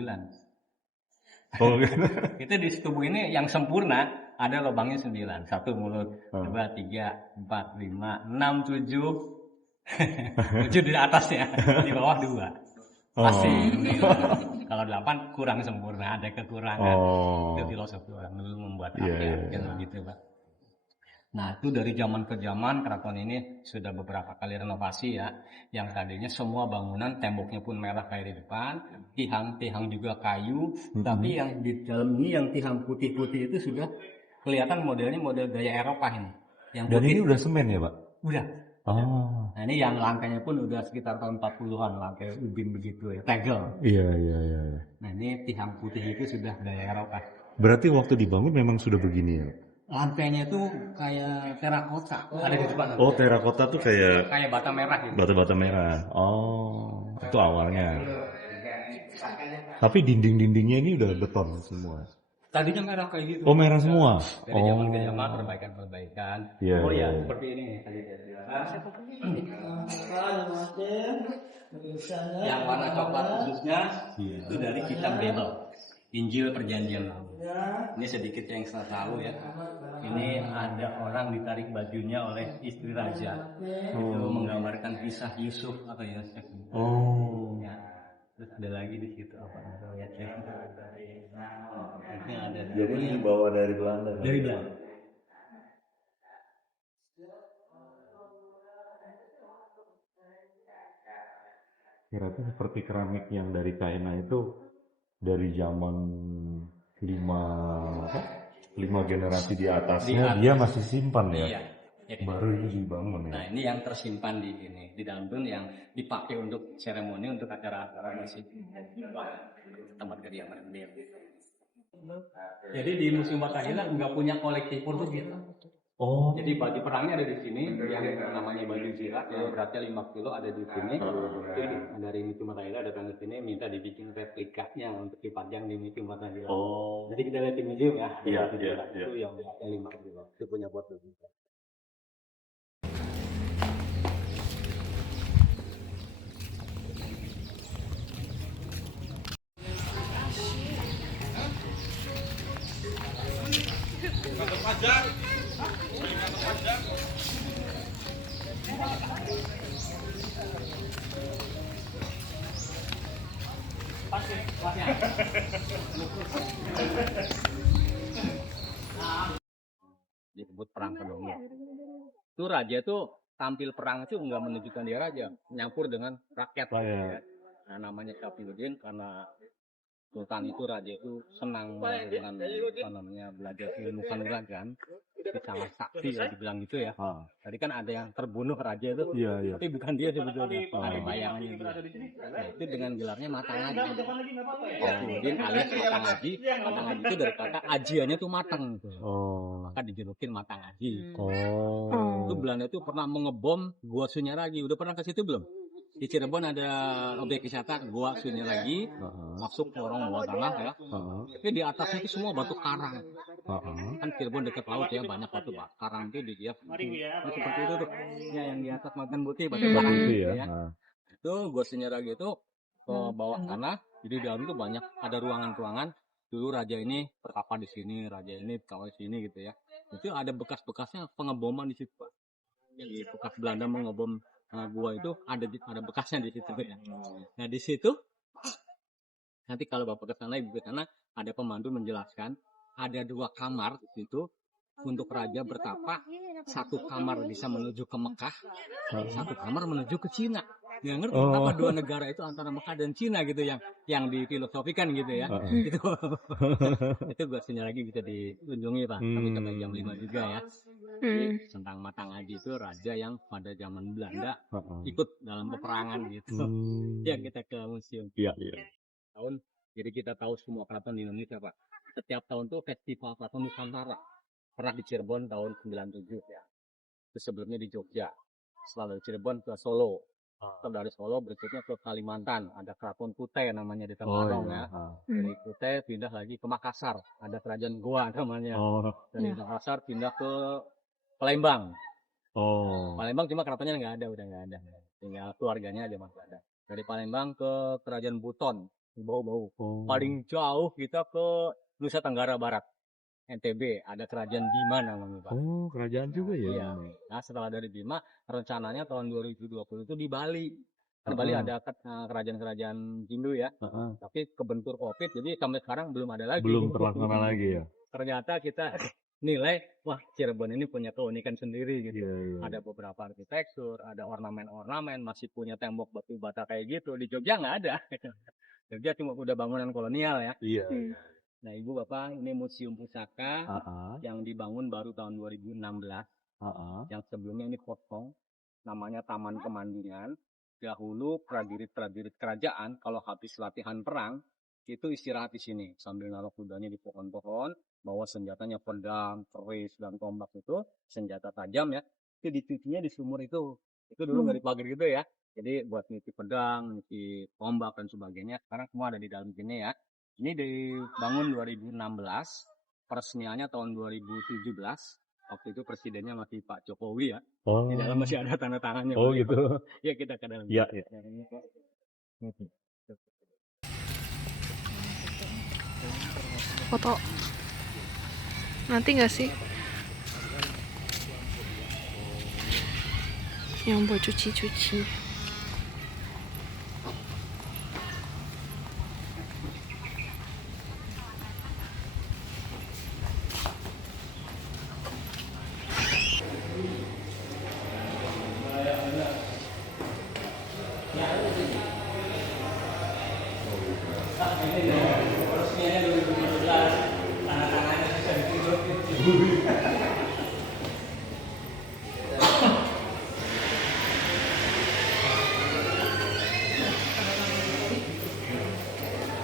Oh, gitu. Itu di tubuh ini yang sempurna ada lubangnya 9. 1 mulut, 2, 3, 4, 5, 6, 7. 7 di atasnya, di bawah 2. Pasti. Kalau 8 kurang sempurna, ada kekurangan. Itu filosofi orang dulu membuat begitu, Pak. Nah, itu dari zaman ke zaman keraton ini sudah beberapa kali renovasi ya. Yang tadinya semua bangunan temboknya pun merah kayak di depan, tiang juga kayu, tapi yang di dalam ini yang tiang putih-putih itu sudah kelihatan modelnya model gaya Eropa ini. Yang Dan putih, ini udah semen ya, Pak? udah. Oh. Nah, ini yang lantainya pun udah sekitar tahun 40-an, lantai ubin begitu ya, tegel. Iya. Nah, ini tiang putih itu sudah gaya Eropa. Berarti waktu dibangun memang sudah begini ya? Lantainya itu kayak terakota, ada di depan. Oh, terakota tuh kayak Bata merah gitu. bata-bata merah. Oh, itu awalnya. Tapi dinding-dindingnya ini udah beton semua. Tadinya merah kayak gitu. Oh, merah semua. Dari zaman ke zaman perbaikan. Iya, Oh ya, iya. seperti ini tadi saya bilang. Yang warna coklat khususnya itu dari kitab Bible, Injil Perjanjian Lama. Ini sedikit yang saya tahu ya. Ini ada orang ditarik bajunya oleh istri raja. Itu menggambarkan kisah Yusuf atau Yosef. Oh. Ya. Terus ada lagi di situ apa namanya ya? Ini ada Jadi ini dibawa dari Belanda. dari Belanda. Kira-kira seperti keramik yang dari China itu dari zaman 5 generasi di atasnya dia masih simpan ya. Iya. Ya, Baru ini dibangun ya. nah, ini yang tersimpan di sini, di dalam pun yang dipakai untuk seremoni, untuk acara-acara musik, tempat kediaman beliau. Jadi di Museum Batanghila nggak punya kolektif pun gitu. Oh. Jadi baju perangnya ada di sini, yang namanya baju zirat yang beratnya 5 kilo ada di sini. Jadi dari Museum Batanghila datang ke sini minta dibikin replikanya untuk dipajang di Museum Batanghila. Oh. Jadi kita lihat di museum ya. Iya. Itu yang beratnya 5 kilo. Itu punya foto kita. Disebut perang kedongnya. Itu raja tuh tampil perang itu nggak menunjukkan dia raja, nyampur dengan rakyat. Rakyat. Nah, namanya Safiuddin karena Sultan itu raja itu senang dengan apa namanya belajar ilmu kanuragan. Itu sangat sakti ya dibilang gitu ya. Tadi kan ada yang terbunuh raja itu, Iya. tapi bukan dia sebetulnya. Ada bayangannya dia. Nah, itu dengan gelarnya Mata Ngaji. Safiuddin alias Mata Ngaji. Mata Ngaji itu dari kata ajiannya tuh matang gitu. Oh. Maka dijulukin Mata Ngaji. Oh. Itu Belanda itu pernah mengebom Gua Sunyaragi. Udah pernah ke situ belum? Di Cirebon ada objek wisata Gua Sunyaragi, masuk ke lorong bawah tanah ya. Tapi di atasnya itu semua batu karang. Kan Cirebon dekat laut ya, banyak batu karang itu di dia. Nah, seperti itu tuh. Ya, yang di atas makan putih batu karang Itu ya. ya. Itu Gua Sunyaragi itu ke bawah tanah. Jadi di dalam itu banyak ada ruangan-ruangan. Dulu raja ini berkapal di sini, raja ini berkapal di sini gitu ya. Itu ada bekas-bekasnya pengeboman di situ, Pak. Yang bekas Belanda mengebom gua itu ada bekasnya di situ ya. Nah di situ nanti kalau bapak ke sana ibu ke sana ada pemandu menjelaskan ada 2 kamar di situ untuk raja bertapa. 1 kamar bisa menuju ke Mekah, 1 kamar menuju ke Cina. nggak ngerti kenapa dua negara itu antara Mekah dan Cina gitu yang difilosofikan gitu ya. Itu itu gue sini lagi bisa dikunjungi Pak, tapi sampai jam 5 juga ya. Jadi tentang Matangaji itu raja yang pada zaman Belanda ikut dalam peperangan gitu. Ya kita ke museum. Iya. Tahun, jadi kita tahu semua keraton di Indonesia Pak. Setiap tahun tuh festival keraton Nusantara. Pernah di Cirebon tahun 97 ya. Terus sebelumnya di Jogja. Setelah dari Cirebon ke Solo. Setelah dari Solo berikutnya ke Kalimantan. Ada Keraton Kutai namanya di Tenggarong ya. Dari Kutai pindah lagi ke Makassar. Ada Kerajaan Goa namanya. Dari Makassar pindah ke Palembang. Palembang cuma keratonnya udah nggak ada. Tinggal keluarganya aja masih ada. Dari Palembang ke Kerajaan Buton. Bau-bau. Paling jauh kita ke Nusa Tenggara Barat. NTB, ada Kerajaan Bima namanya Pak. Kerajaan juga ya. Iya. Nah setelah dari Bima, rencananya tahun 2020 itu di Bali. Di Bali ada kerajaan-kerajaan Hindu ya. Tapi kebentur COVID, jadi sampai sekarang belum ada lagi. Belum terlaksana lagi ya. Ternyata kita nilai, wah Cirebon ini punya keunikan sendiri gitu. Ada beberapa arsitektur, ada ornamen-ornamen, masih punya tembok batu bata kayak gitu. Di Jogja nggak ada. Jogja cuma udah bangunan kolonial ya. Iya. Nah Ibu Bapak, ini Museum Pusaka yang dibangun baru tahun 2016. Yang sebelumnya ini kosong, namanya Taman Kemandingan. Dahulu prajurit-prajurit kerajaan kalau habis latihan perang itu istirahat di sini sambil naruh kudanya di pohon-pohon, bawa senjatanya pedang, keris dan tombak itu senjata tajam ya. Itu dicucinya di sumur itu. Itu dulu nggak dipagar gitu ya. Jadi buat nyuci pedang, nyuci tombak dan sebagainya. Sekarang semua ada di dalam sini ya. Ini dibangun 2016, peresmiannya tahun 2017. Waktu itu presidennya masih Pak Jokowi ya. Di dalam masih ada tanda tangannya. Gitu. Ya kita ke dalam. Iya. Foto. Nanti nggak sih? Yang buat cuci-cuci.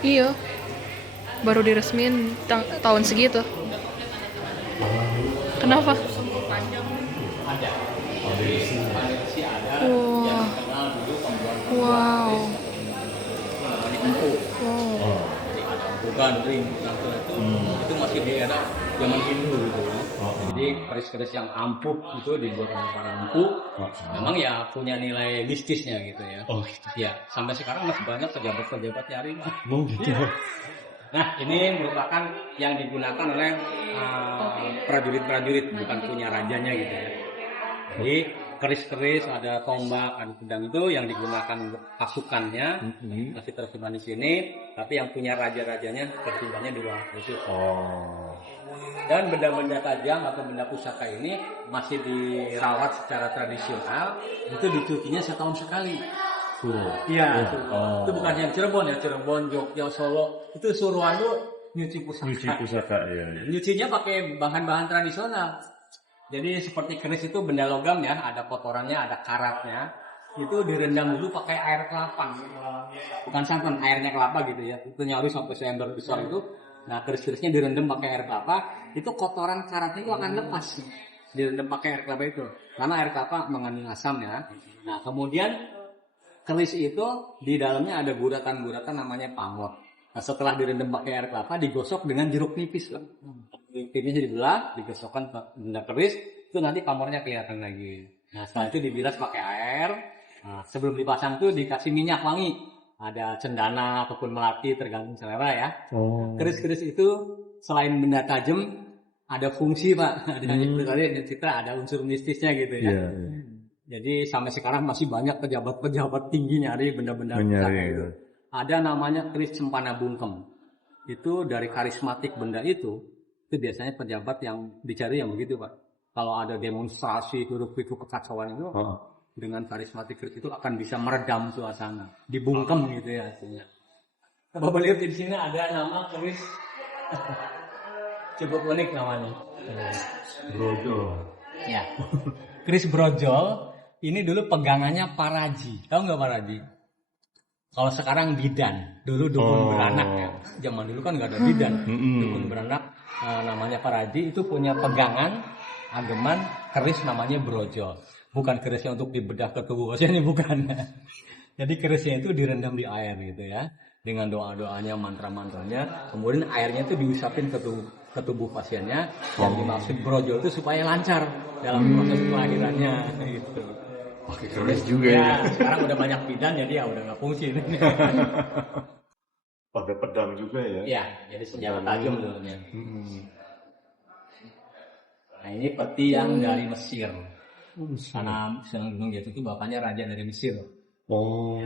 Iya, baru diresmiin tahun segitu. Kenapa? Wow. Gandring, itu masih di era zaman Hindu gitu ya. Jadi keris-keris yang ampuh itu dibuat oleh para empu, memang ya punya nilai mistisnya gitu ya. Ya sampai sekarang masih banyak pejabat-pejabat nyari. Gitu. Nah ini merupakan yang digunakan oleh prajurit-prajurit, bukan punya rajanya gitu ya. Jadi keris-keris, ada tombak, ada pedang itu yang digunakan untuk pasukannya masih tersimpan di sini, tapi yang punya raja-rajanya tersimpannya di ruang khusus. Dan benda-benda tajam atau benda pusaka ini masih dirawat secara tradisional, itu dicucinya setahun sekali. Iya, itu bukan yang Cirebon ya, Cirebon, Jogja, Solo, itu suruhan tuh nyuci pusaka. Nyuci pusaka ya. Nyucinya pakai bahan-bahan tradisional. Jadi seperti keris itu benda logam ya, ada kotorannya, ada karatnya. Itu direndam dulu pakai air kelapa. Bukan santan, airnya kelapa gitu ya. Itu nyaris sampai seember besar itu. Nah, keris-kerisnya direndam pakai air kelapa, itu kotoran karatnya itu akan lepas. Direndam pakai air kelapa itu. Karena air kelapa mengandung asam ya. Nah, kemudian keris itu di dalamnya ada guratan-guratan namanya pamor. Nah, setelah direndam pakai air kelapa, digosok dengan jeruk nipis kan. Pipisnya dibelah, digosokkan benda keris, itu nanti pamornya kelihatan lagi. Nah setelah itu dibilas pakai air. Nah, sebelum dipasang tuh dikasih minyak wangi. Ada cendana ataupun melati tergantung selera ya. Keris-keris itu selain benda tajam, ada fungsi Pak. Ada unsur mistisnya gitu ya. Jadi sampai sekarang masih banyak pejabat-pejabat tinggi nyari benda-benda pusaka itu. Ada namanya keris Cempana Bungkem. Itu dari karismatik benda itu biasanya pejabat yang dicari yang begitu Pak. Kalau ada demonstrasi huruf-huruf kekacauan itu, dengan karismatik keris itu akan bisa meredam suasana, dibungkem gitu ya hasilnya. Bapak lihat di sini ada nama keris cukup unik namanya. Brojol. Ya, keris brojol ini dulu pegangannya Paraji. Tahu nggak Paraji? Kalau sekarang bidan, dulu dukun beranak ya. Zaman dulu kan nggak ada bidan, dukun beranak namanya Paraji itu punya pegangan ageman keris namanya brojol. Bukan kerisnya untuk dibedah ke tubuh pasiennya, bukan. Jadi kerisnya itu direndam di air gitu ya, dengan doa-doanya, mantra-mantranya. Kemudian airnya itu diusapin ke tubuh pasiennya. Yang dimaksud brojol itu supaya lancar dalam proses kelahirannya gitu. Pakai keris juga ya. Sekarang udah banyak bidan jadi ya udah nggak fungsi. Pada pedang juga ya. Ya, jadi senjata tajam dulunya. Nah ini peti yang dari Mesir. Karena Sunan Gunung Jati itu bapaknya raja dari Mesir. Oh.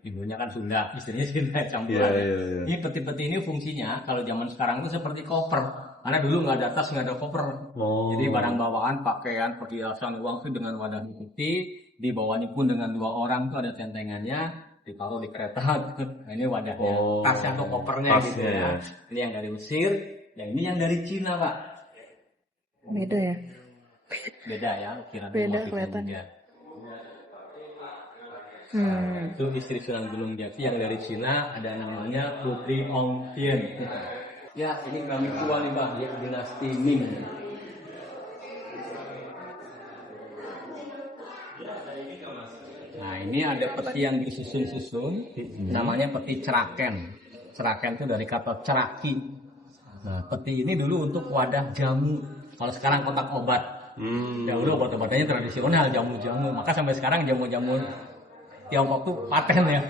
Ibunya kan Sunda, istrinya Sunda campuran. Iya. Ini peti-peti ini fungsinya kalau zaman sekarang itu seperti koper. Karena dulu nggak ada tas, nggak ada koper. Jadi barang bawaan, pakaian, perhiasan, uang itu dengan wadah putih. Di bawahnya pun dengan 2 orang tuh ada centengannya. Ditaruh di kereta. Nah, ini wadahnya, tasnya atau kopernya gitu ya. Ini yang dari Mesir, yang ini yang dari Cina Pak. Beda ya? Beda ya, ukirannya Beda motifnya kelihatan. juga. Itu istri Sunan Gunung Jati yang dari Cina, ada namanya Putri Ong Tien. Ya, ini keramik tua nih Bang, ya, dinasti Ming. Nah, ini ada peti yang disusun-susun, namanya peti ceraken. Ceraken itu dari kata ceraki. Nah, peti ini dulu untuk wadah jamu. Kalau sekarang kotak obat. Dahulu obat-obatannya tradisional, jamu-jamu. Maka sampai sekarang jamu-jamu Tiongkok tuh paten ya.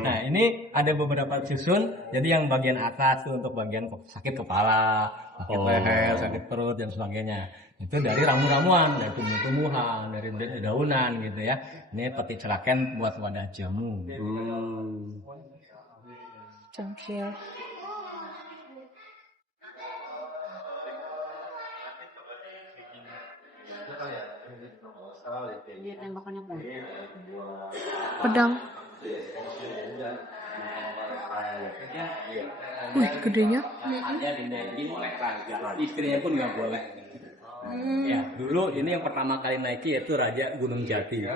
Nah ini ada beberapa susun. Jadi yang bagian atas tuh untuk bagian sakit kepala, sakit leher, sakit perut dan sebagainya. Itu dari ramu-ramuan, dari tumbuh-tumbuhan, dari dedaunan gitu ya. Ini peti ceraken buat wadah jamu. Cangkir. Pedang. Wih, gedenya. Hanya dinaikin oleh raja. Istrinya pun nggak boleh. Ya, dulu ini yang pertama kali naiki yaitu Raja Gunung Jati.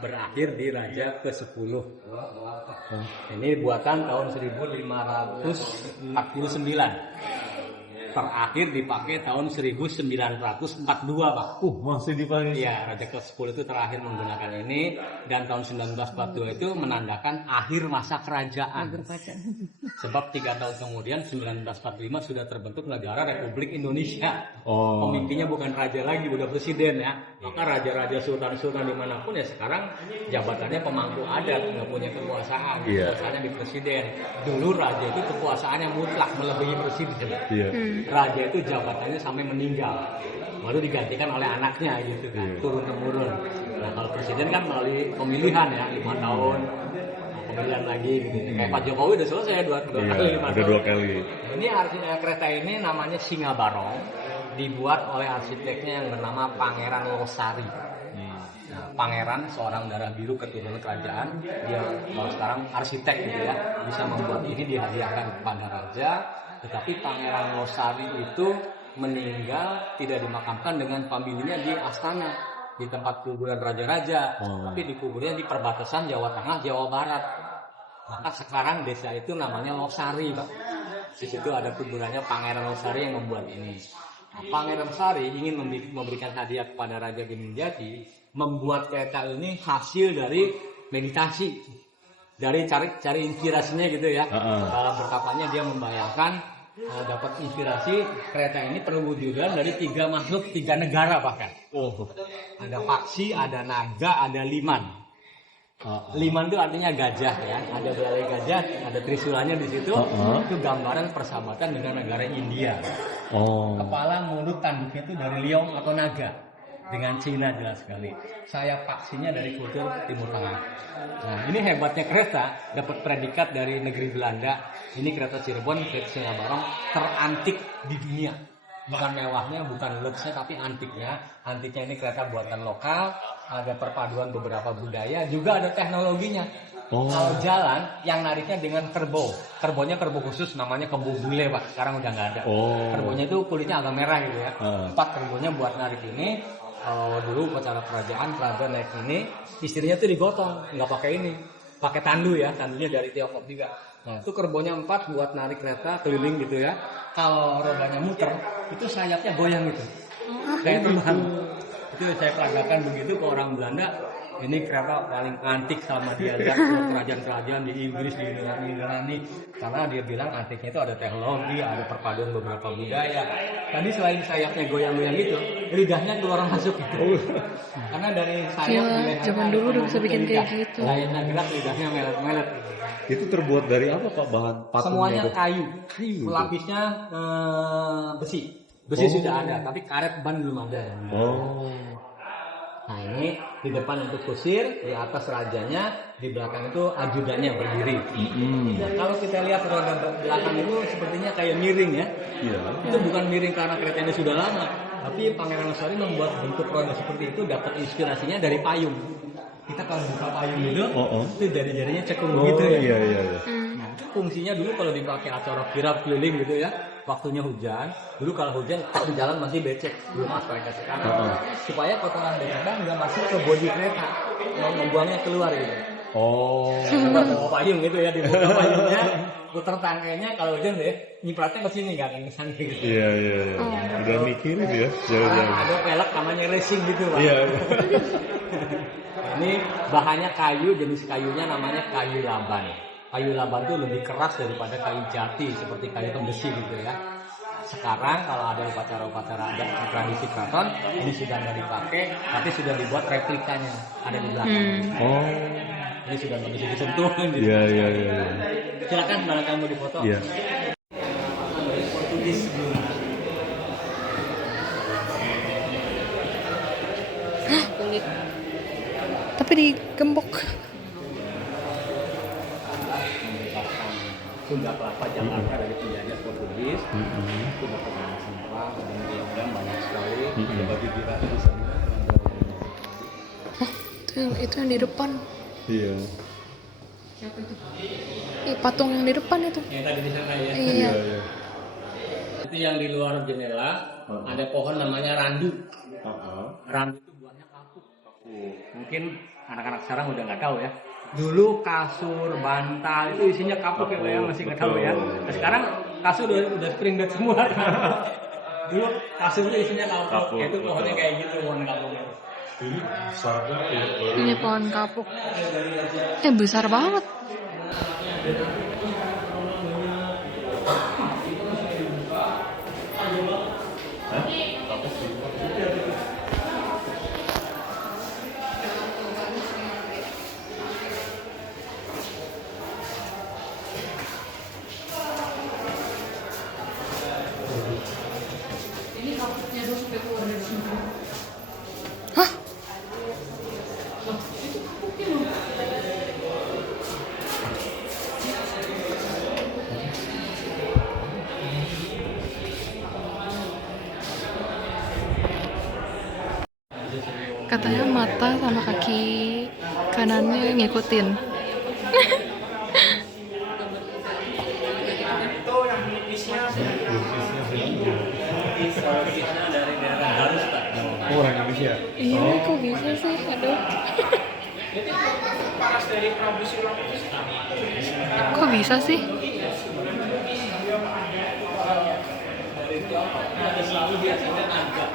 Berakhir di Raja ke-10. Ini buatan tahun 1549. Terakhir dipakai tahun 1942 Pak. Masih dipakai. Iya, Raja ke-10 itu terakhir menggunakan ini. Dan tahun 1942 itu menandakan akhir masa kerajaan. Sebab 3 tahun kemudian 1945 sudah terbentuk negara Republik Indonesia. Pemimpinnya bukan raja lagi, udah presiden ya. Maka raja-raja sultan-sultan dimanapun ya sekarang jabatannya pemangku adat, nggak punya kekuasaan. Kekuasaannya di presiden. Dulu raja itu kekuasaannya mutlak melebihi presiden. Raja itu jabatannya sampai meninggal, baru digantikan oleh anaknya gitu kan, turun temurun. Nah kalau presiden kan melalui pemilihan ya 5 tahun, pemilihan lagi gitu. Kayak Pak Jokowi udah selesai 2 kali 5 tahun. 2 kali. Ini kereta ini namanya Singa Barong, dibuat oleh arsiteknya yang bernama Pangeran Losari. Nah, Pangeran seorang darah biru keturunan kerajaan, dia kalau sekarang arsitek gitu ya, bisa membuat ini dihadiahkan kepada raja. Tetapi Pangeran Losari itu meninggal tidak dimakamkan dengan familinya di Astana, di tempat kuburan raja-raja, tapi dikuburnya di perbatasan Jawa Tengah, Jawa Barat. Maka sekarang desa itu namanya Losari, Pak. Di situ ada kuburannya Pangeran Losari yang membuat ini. Nah, Pangeran Losari ingin memberikan hadiah kepada Raja Gunung Jati, membuat kereta ini hasil dari meditasi. Dari cari inspirasinya gitu ya. Dalam berkapannya dia membayangkan dapat inspirasi kereta ini perwujudan dari 3 makhluk 3 negara bahkan. Ada paksi, ada naga, ada liman. Liman itu artinya gajah ya. Ada belalai gajah, ada trisulanya di situ. Itu gambaran persahabatan dengan negara India. Kepala mulut tanduknya itu dari liong atau naga. Dengan Cina jelas sekali. Saya paksinya dari kultur Timur Tengah. Nah, ini hebatnya kereta dapat predikat dari negeri Belanda. Ini kereta Cirebon, kereta Singa Barong terantik di dunia. bukan mewahnya, bukan luxnya, tapi antiknya. Antiknya ini kereta buatan lokal, ada perpaduan beberapa budaya, juga ada teknologinya. Kalau jalan, yang nariknya dengan kerbau. Kerbonya kerbau khusus, namanya kerbau bule, Pak. Sekarang udah nggak ada. Kerbonya itu kulitnya agak merah gitu ya. 4 kerbonya buat narik ini. Kalau dulu upacara kerajaan naik ini, istrinya tuh digotong, nggak pakai ini. Pakai tandu ya, tandunya dari Tiongkok juga. Nah, itu kerbonya 4 buat narik kereta keliling gitu ya. Kalau rodanya muter, itu sayapnya goyang gitu. Kayak terbang. Itu saya peragakan begitu ke orang Belanda. Ini kereta paling antik sama dia lihat kerajaan-kerajaan di Inggris, di Yunani. Karena dia bilang antiknya itu ada teknologi, ada perpaduan beberapa budaya. Tadi selain sayapnya goyang-goyang itu, lidahnya keluar masuk gitu. Karena dari sayap zaman dulu udah bisa bikin kayak gitu. Sayapnya gerak, lidahnya melet-melet. Itu terbuat dari apa Pak bahan patungnya? Semuanya itu? kayu. Pelapisnya besi. Besi sudah ada, tapi karet ban belum ada. Nah ini di depan untuk kusir, di atas rajanya, di belakang itu ajudannya berdiri. Nah, kalau kita lihat roda belakang itu sepertinya kayak miring ya. Itu bukan miring karena keretanya sudah lama, tapi Pangeran Lestari membuat bentuk roda seperti itu dapat inspirasinya dari payung. Kita kalau buka payung itu jari-jarinya cekung gitu ya. Nah, itu fungsinya dulu kalau dipakai acara kirap keliling gitu ya. Waktunya hujan, dulu kalau hujan di jalan masih becek, belum aspalnya sekarang. Supaya kotoran beceknya nggak masuk ke bodi kereta, membuangnya keluar gitu. Bawa payung gitu ya, dibuka payungnya, putar tangkainya, kalau hujan deh, nyipratnya ke sini nggak akan ke sana gitu. Iya. Udah mikirin ya. Sekarang ada pelek namanya racing gitu Pak. Ini bahannya kayu, jenis kayunya namanya kayu laban. Kayu laban itu lebih keras daripada kayu jati seperti kayu tembesi gitu ya. Sekarang kalau ada upacara-upacara adat tradisi keraton ini sudah nggak dipakai, tapi sudah dibuat replikanya ada di belakang. Ini sudah nggak bisa disentuh. Gitu. Iya. Silakan kalau kamu difoto. Iya. Portugis dulu. Kulit. Tapi digembok. Sunda Kelapa Jakarta dari penjajah Portugis. Sudah pernah sempat dan banyak sekali bagi kita di sana. Itu yang di depan. Iya. Patung yang di depan itu. Yang tadi di sana ya. Iya. Itu yang di luar jendela ada pohon namanya randu. Randu itu buahnya kapuk. Mungkin anak-anak sekarang udah nggak tahu ya. Dulu kasur, bantal itu isinya kapuk ya, masih nggak tahu ya. Nah, sekarang kasur udah spring bed semua. Dulu kasur itu isinya kapuk. Itu pohonnya kayak gitu, pohon kapuknya. Ini pohon kapuk. Besar banget. Hah? Katanya mata sama kaki kanannya ngikutin. Dari daerah Garut Pak. Orang Indonesia. Iya, kok bisa sih? Aduh. Kok bisa sih? Selalu biasanya naga.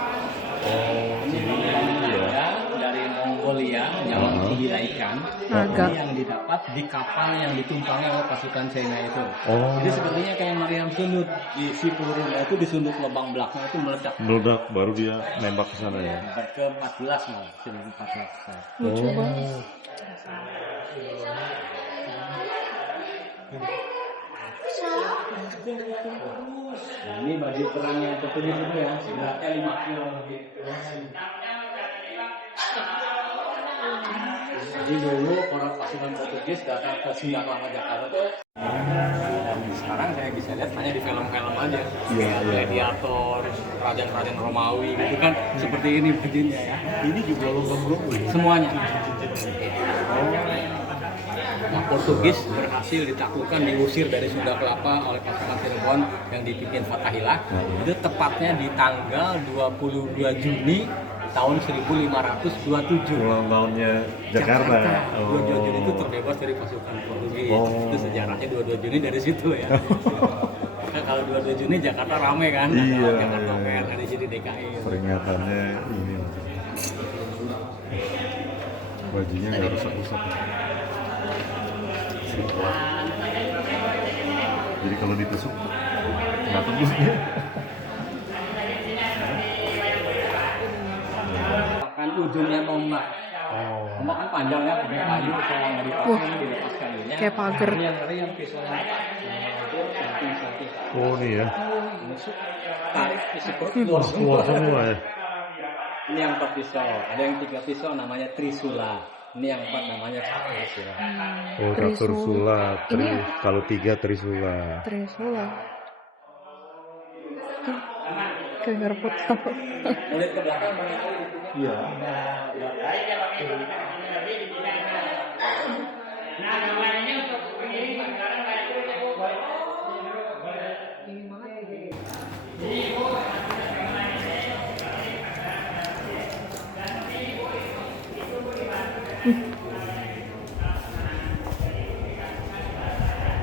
Dari Mongolia yang menggila ikan. Naga. Ini yang didapat di kapal yang ditumpangi oleh pasukan China itu. Jadi sepertinya kayak meriam sundut di si pelurunya itu disundut lubang belakang itu meledak. Meledak baru dia nembak ke sana ya. Ke 14 malah, 14. Lucu banget. Ini baju perangnya Portugis itu ya, beratnya 5 kilo lebih. Jadi dulu orang pasukan Portugis datang ke Sunda Kelapa Jakarta tuh Dan sekarang saya bisa lihat hanya di film-film aja. Iya, Kayak iya. Gladiator, kerajaan-kerajaan Romawi gitu kan. Seperti ini bajunya ya. Ini juga logam Bromo ya? Semuanya. Nah, Portugis berhasil ditaklukkan, diusir dari Sunda Kelapa oleh pasukan Cirebon yang dipimpin Fathahillah. Itu tepatnya di tanggal 22 Juni tahun 1527. Ulang tahunnya Jakarta. 22 Juni itu terbebas dari pasukan Portugis. Oh. Itu sejarahnya 22 Juni dari situ ya. Nah, kalau 22 Juni Jakarta rame kan, Iya, ada Jakarta iya. Fair, ada di sini DKI. Peringatannya ini. Bajunya nggak rusak-rusak. Jadi kalau ditusuk nggak tembus dia. Kan ujungnya tombak. Oh. Tombak kan panjang ya, pakai kayu, kalau nggak dipakai ini dilepas kayunya. Kayak pagar. Ini yang pisaunya itu samping. Oh ini ya. Masuk, tarik, isi perut, Wah, keluar semua ya. Ini yang 4 pisau, ada yang 3 pisau namanya trisula. Ini yang 4 namanya trisula. Oh, Trisula. Trisula. Ini ya? Kalau 3 Trisula. Trisula. Kayak ngerepot sama. Mulai ke belakang barangkali di sini. Iya.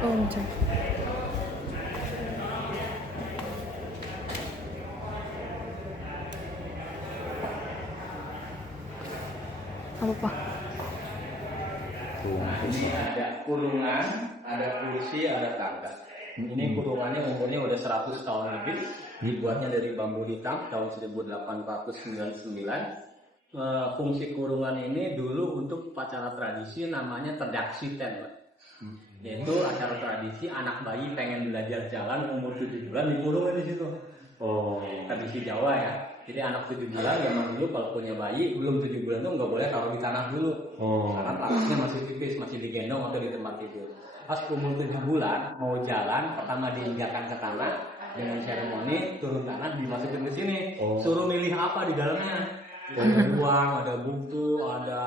Oh, macam. Apa pak? Ini ada kurungan, ada kursi, ada tangga. Ini kurungannya umurnya udah 100 tahun lebih. Dibuatnya dari bambu hitam tahun 1899. Fungsi kurungan ini dulu untuk upacara tradisi namanya terdaksiten, Pak. Yaitu acara tradisi anak bayi pengen belajar jalan umur 7 bulan dikurung di situ. Oh. Tradisi Jawa ya. Jadi anak 7 bulan zaman dulu kalau punya bayi belum 7 bulan tuh nggak boleh taruh di tanah dulu. Oh. Karena tanahnya masih tipis, masih digendong atau di tempat tidur. Pas umur 7 bulan mau jalan, pertama diinjakkan ke tanah dengan seremoni turun tanah dimasukin ke sini. Oh. Suruh milih apa di dalamnya. Ada uang, ada buku, ada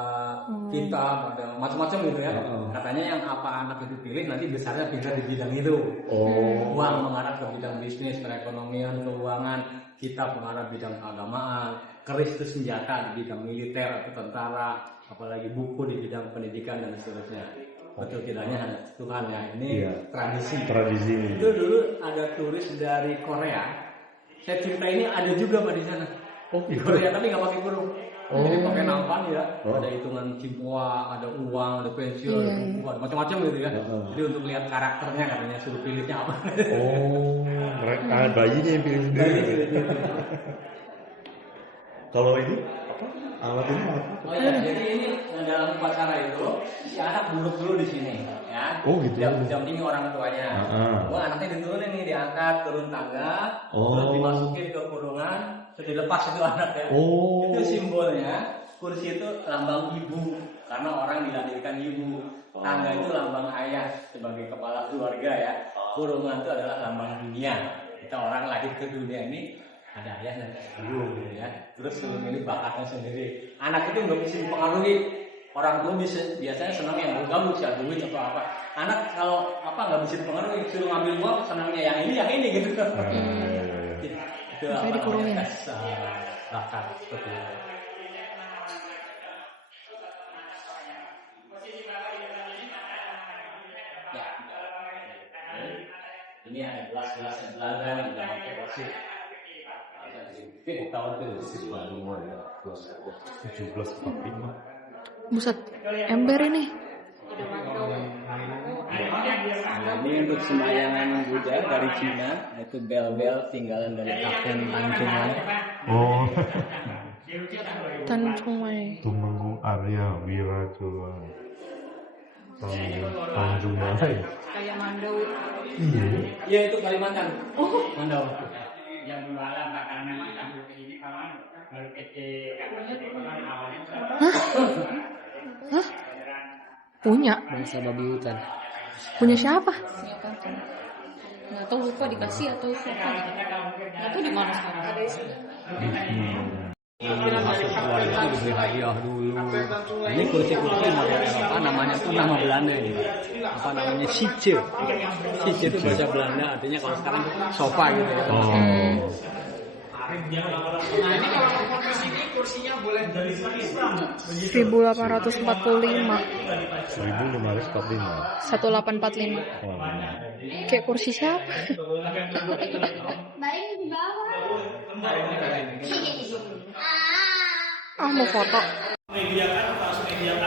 kitab, ada macam-macam gitu ya. Katanya yang apa anak itu pilih nanti besarnya pindah di bidang itu. Oh. Uang mengarah ke bidang bisnis, perekonomian, keuangan, kitab mengarah bidang keagamaan, keris itu senjata di bidang militer atau tentara, apalagi buku di bidang pendidikan dan seterusnya. Betul tidaknya Tuhan ya, ini Iya. tradisi. Tradisi. Itu dulu ada turis dari Korea. Saya cerita ini ada juga Pak di sana. Oh, Di gitu. Korea tapi nggak pakai kurung. Oh. Jadi pakai nampan ya. Oh. Ada hitungan cimpua, ada uang, ada pensiun, Iya, ada buku, ada macam-macam gitu ya. Jadi untuk lihat karakternya katanya suruh pilihnya apa. Oh, mereka bayinya yang pilih sendiri. Kalau ini apa? Alat ini apa? Oh iya, jadi ini dalam upacara itu si anak duduk dulu di sini, ya. Oh, gitu. Didampingi orang tuanya. Wah anaknya diturunin nih, diangkat turun tangga, terus dimasukin ke kurungan, terus dilepas itu anak ya. Oh. Itu simbolnya. Kursi itu lambang ibu, karena orang dilahirkan ibu. Tangga itu lambang ayah sebagai kepala keluarga ya. Kurungan itu adalah lambang dunia. Kita orang lahir ke dunia ini ada ayah dan ibu gitu ya. Terus memilih bakatnya sendiri. Anak itu nggak bisa dipengaruhi. Orang tua biasanya senang yang bergabung sih, duit atau apa. Anak kalau apa nggak bisa dipengaruhi, suruh ngambil uang senangnya yang ini gitu. Itu Saya apa dikurungin. namanya tes bakat seperti itu. Ya. Ini ada gelas-gelas yang Belanda yang udah pakai kursi. Tahun itu Semua ya. 1745. Buset, ember ini. Ini untuk sembayangan Buddha dari Cina, itu bel-bel tinggalan dari Kapten Tanjungan. Oh. Tanjungwei. Tumenggung Arya Wirajula. Tanjung Balai. Kayak mandau. Iya. Iya itu Kalimantan. Mandau. Yang jualan makanan macam ini kawan baru kecil awalnya Hah? Punya? Bangsa babi hutan. Punya siapa? Nggak tahu, lupa dikasih atau apa gitu. Nggak tahu di mana sekarang. Masuk keluarga itu diberi hadiah dulu. Ini kursi-kursi model Eropa namanya tuh nama Belanda ini. Apa namanya Sice. Sice itu bahasa Belanda, artinya kalau sekarang tuh sofa gitu ya. Oh. Kursinya boleh dari 1845. 1545. 1845. Oh. Kayak kursi siapa? Ah, mau foto.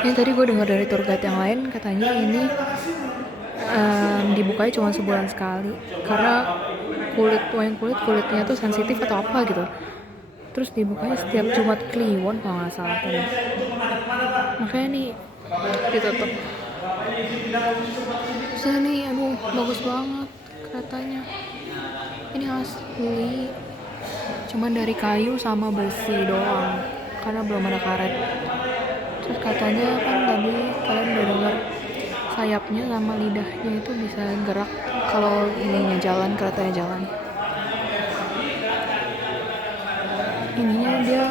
Ini tadi gue dengar dari tour guide yang lain, katanya ini dibukanya cuma sebulan sekali karena wayang kulitnya tuh sensitif atau apa gitu. Terus dibukanya setiap Jumat Kliwon kalau nggak salah tadi. Makanya nih ditutup. Terus nih, aduh bagus banget keretanya. Ini asli, cuman dari kayu sama besi doang karena belum ada karet. Terus katanya kan tadi kalian udah dengar sayapnya sama lidahnya itu bisa gerak kalau ininya jalan, keretanya jalan. Ininya dia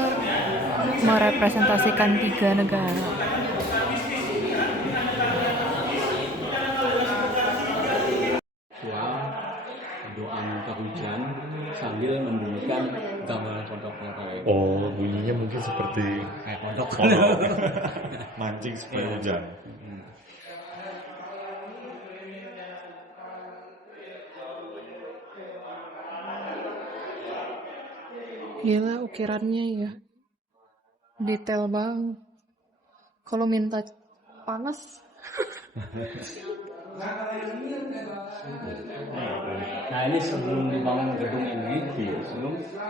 merepresentasikan 3 negara. Doa minta hujan sambil membunyikan gamelan kodoknya kayak Oh, bunyinya mungkin seperti kayak kodok. mancing supaya hujan. Gila ukirannya ya, detail banget. Kalau minta panas, Nah ini sebelum dibangun gedung ini,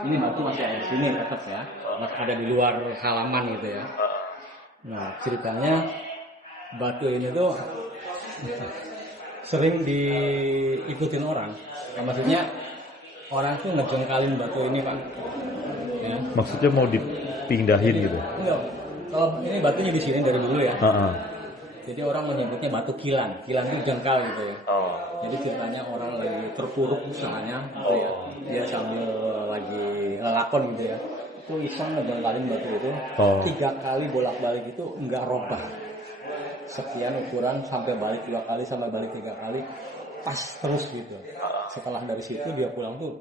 ini batu masih ada di sini tetap ya, masih ada di luar halaman gitu ya. Nah ceritanya batu ini tuh sering diikutin orang. Nah, maksudnya orang tuh ngejengkalin batu ini kan. Ya. Maksudnya mau dipindahin gitu? Enggak, kalau ini batunya di sini dari dulu ya. Jadi orang menyebutnya batu kilan. Kilan itu jengkal gitu ya. Oh. Jadi ceritanya orang lagi terpuruk usahanya gitu ya. Dia sambil lagi ngelakon gitu ya. Itu iseng ngejengkalin batu itu. 3 kali bolak-balik itu enggak roboh. Sekian ukuran sampai balik 2 kali sampai balik 3 kali pas terus gitu. Setelah dari situ dia pulang tuh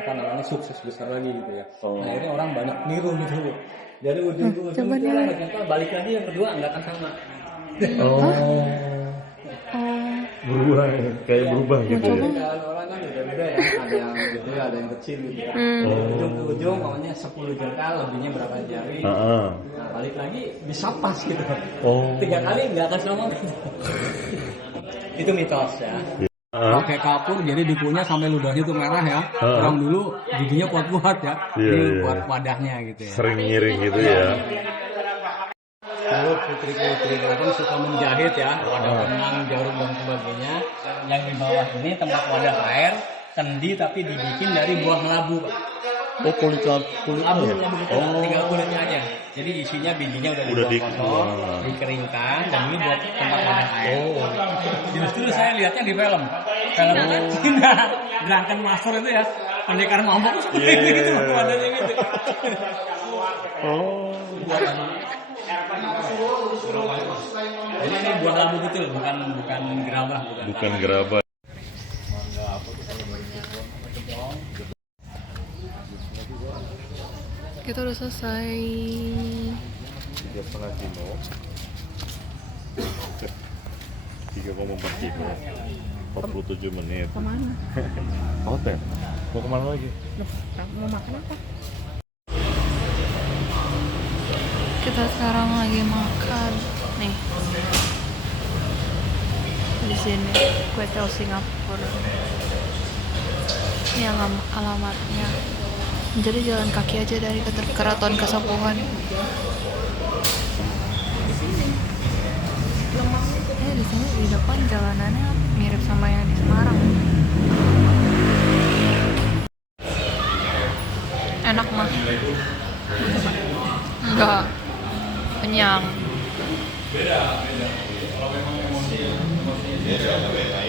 apa namanya sukses besar lagi gitu ya. Nah ini orang banyak niru gitu. Dari ujung ke ujung itu orang jengkal balik lagi yang kedua enggak akan sama. Berubah ya? Kayak berubah gitu ya? Kalau orang kan beda-beda ya, ada yang gede, ada yang kecil gitu ya. Ujung ke ujung, makanya 10 jengkal, lebihnya berapa jari. Nah balik lagi bisa pas gitu. 3 kali nggak akan sama. Itu mitos ya. Pakai kapur, jadi dikunyah sampai ludahnya tuh merah ya. Orang dulu giginya kuat-kuat ya. Ini buat wadahnya gitu ya. Sering ngiring gitu ya? Lalu putri-putri orang suka menjahit ya, wadah benang, jarum dan sebagainya. Yang di bawah ini tempat wadah air, kendi tapi dibikin dari buah labu. Oh, kulit labu Labu ya? betul, tinggal kulitnya aja. Jadi isinya bijinya udah dibuang kosong, dikeringkan, dan ini buat tempat wadah air. Justru saya lihatnya di film Cina, Drunken Master itu ya, pendekar mabuk seperti gitu, wadahnya gitu. Jadi ini buah labu betul, bukan gerabah, Bukan gerabah. kita udah selesai. 3,5 kilo. 3,4 kilo. 47 menit. Kemana? Hotel. Mau kemana lagi? Mau makan apa? Kita sekarang lagi makan nih di sini kue tel Singapura. Ini alamatnya. Jadi jalan kaki aja dari Keraton Kasepuhan. Di sini di depan jalanannya mirip sama yang di Semarang. Enak mah. Enggak. Kenyang.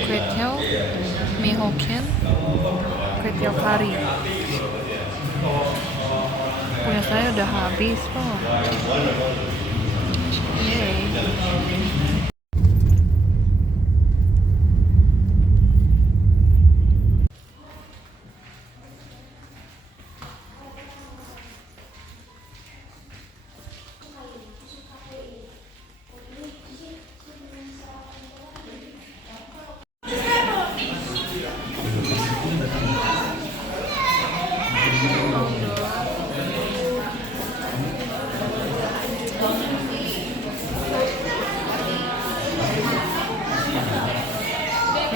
Kue tiaw mie Hokkien kayak tiap hari. Punya saya udah habis pak. Yeay.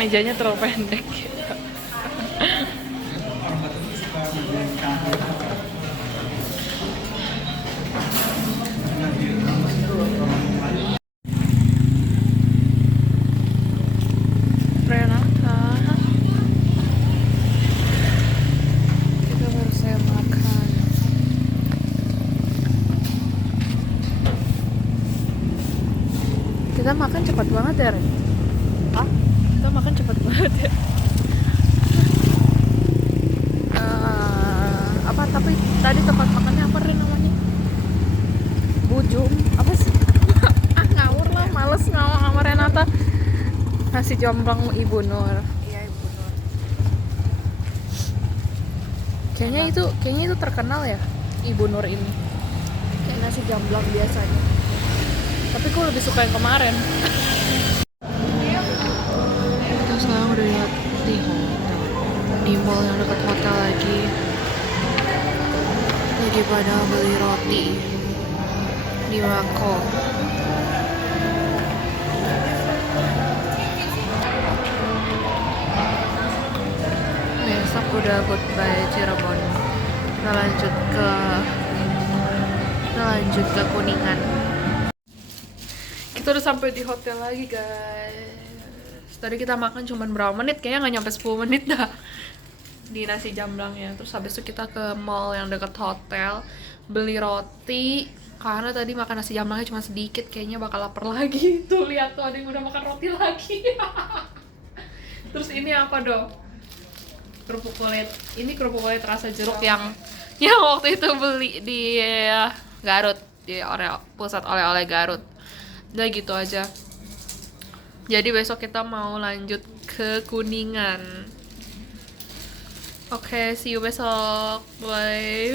Mejanya terlalu pendek. Renata, kita baru saya makan. Kita makan cepat banget ya, Ren? Hah? Kita makan cepat banget ya. Apa tapi tadi tempat makannya apa Ren namanya? Bujum apa sih? Ngawur lah, males ngawur sama Renata. Nasi jamblang Ibu Nur. Iya, Ibu Nur. Kayaknya itu terkenal ya, Ibu Nur ini. Kayak nasi jamblang biasanya. Tapi gue lebih suka yang kemarin. Kita sekarang udah lihat di hotel, di mall yang dekat hotel lagi. Lagi pada beli roti di Mako. Besok udah goodbye Cirebon. Kita lanjut ke Kuningan. Kita udah sampai di hotel lagi guys. Tadi kita makan cuman berapa menit, kayaknya nggak nyampe 10 menit dah di nasi jamblangnya. Terus habis itu kita ke mall yang dekat hotel beli roti, karena tadi makan nasi jamblangnya cuma sedikit, kayaknya bakal lapar lagi. Tuh lihat tuh, ada yang udah makan roti lagi. Terus ini apa dong? Kerupuk kulit. Ini kerupuk kulit rasa jeruk yang waktu itu beli di Garut, di pusat oleh-oleh Garut. Udah gitu aja. Jadi besok kita mau lanjut ke Kuningan. Oke, see you besok. Bye.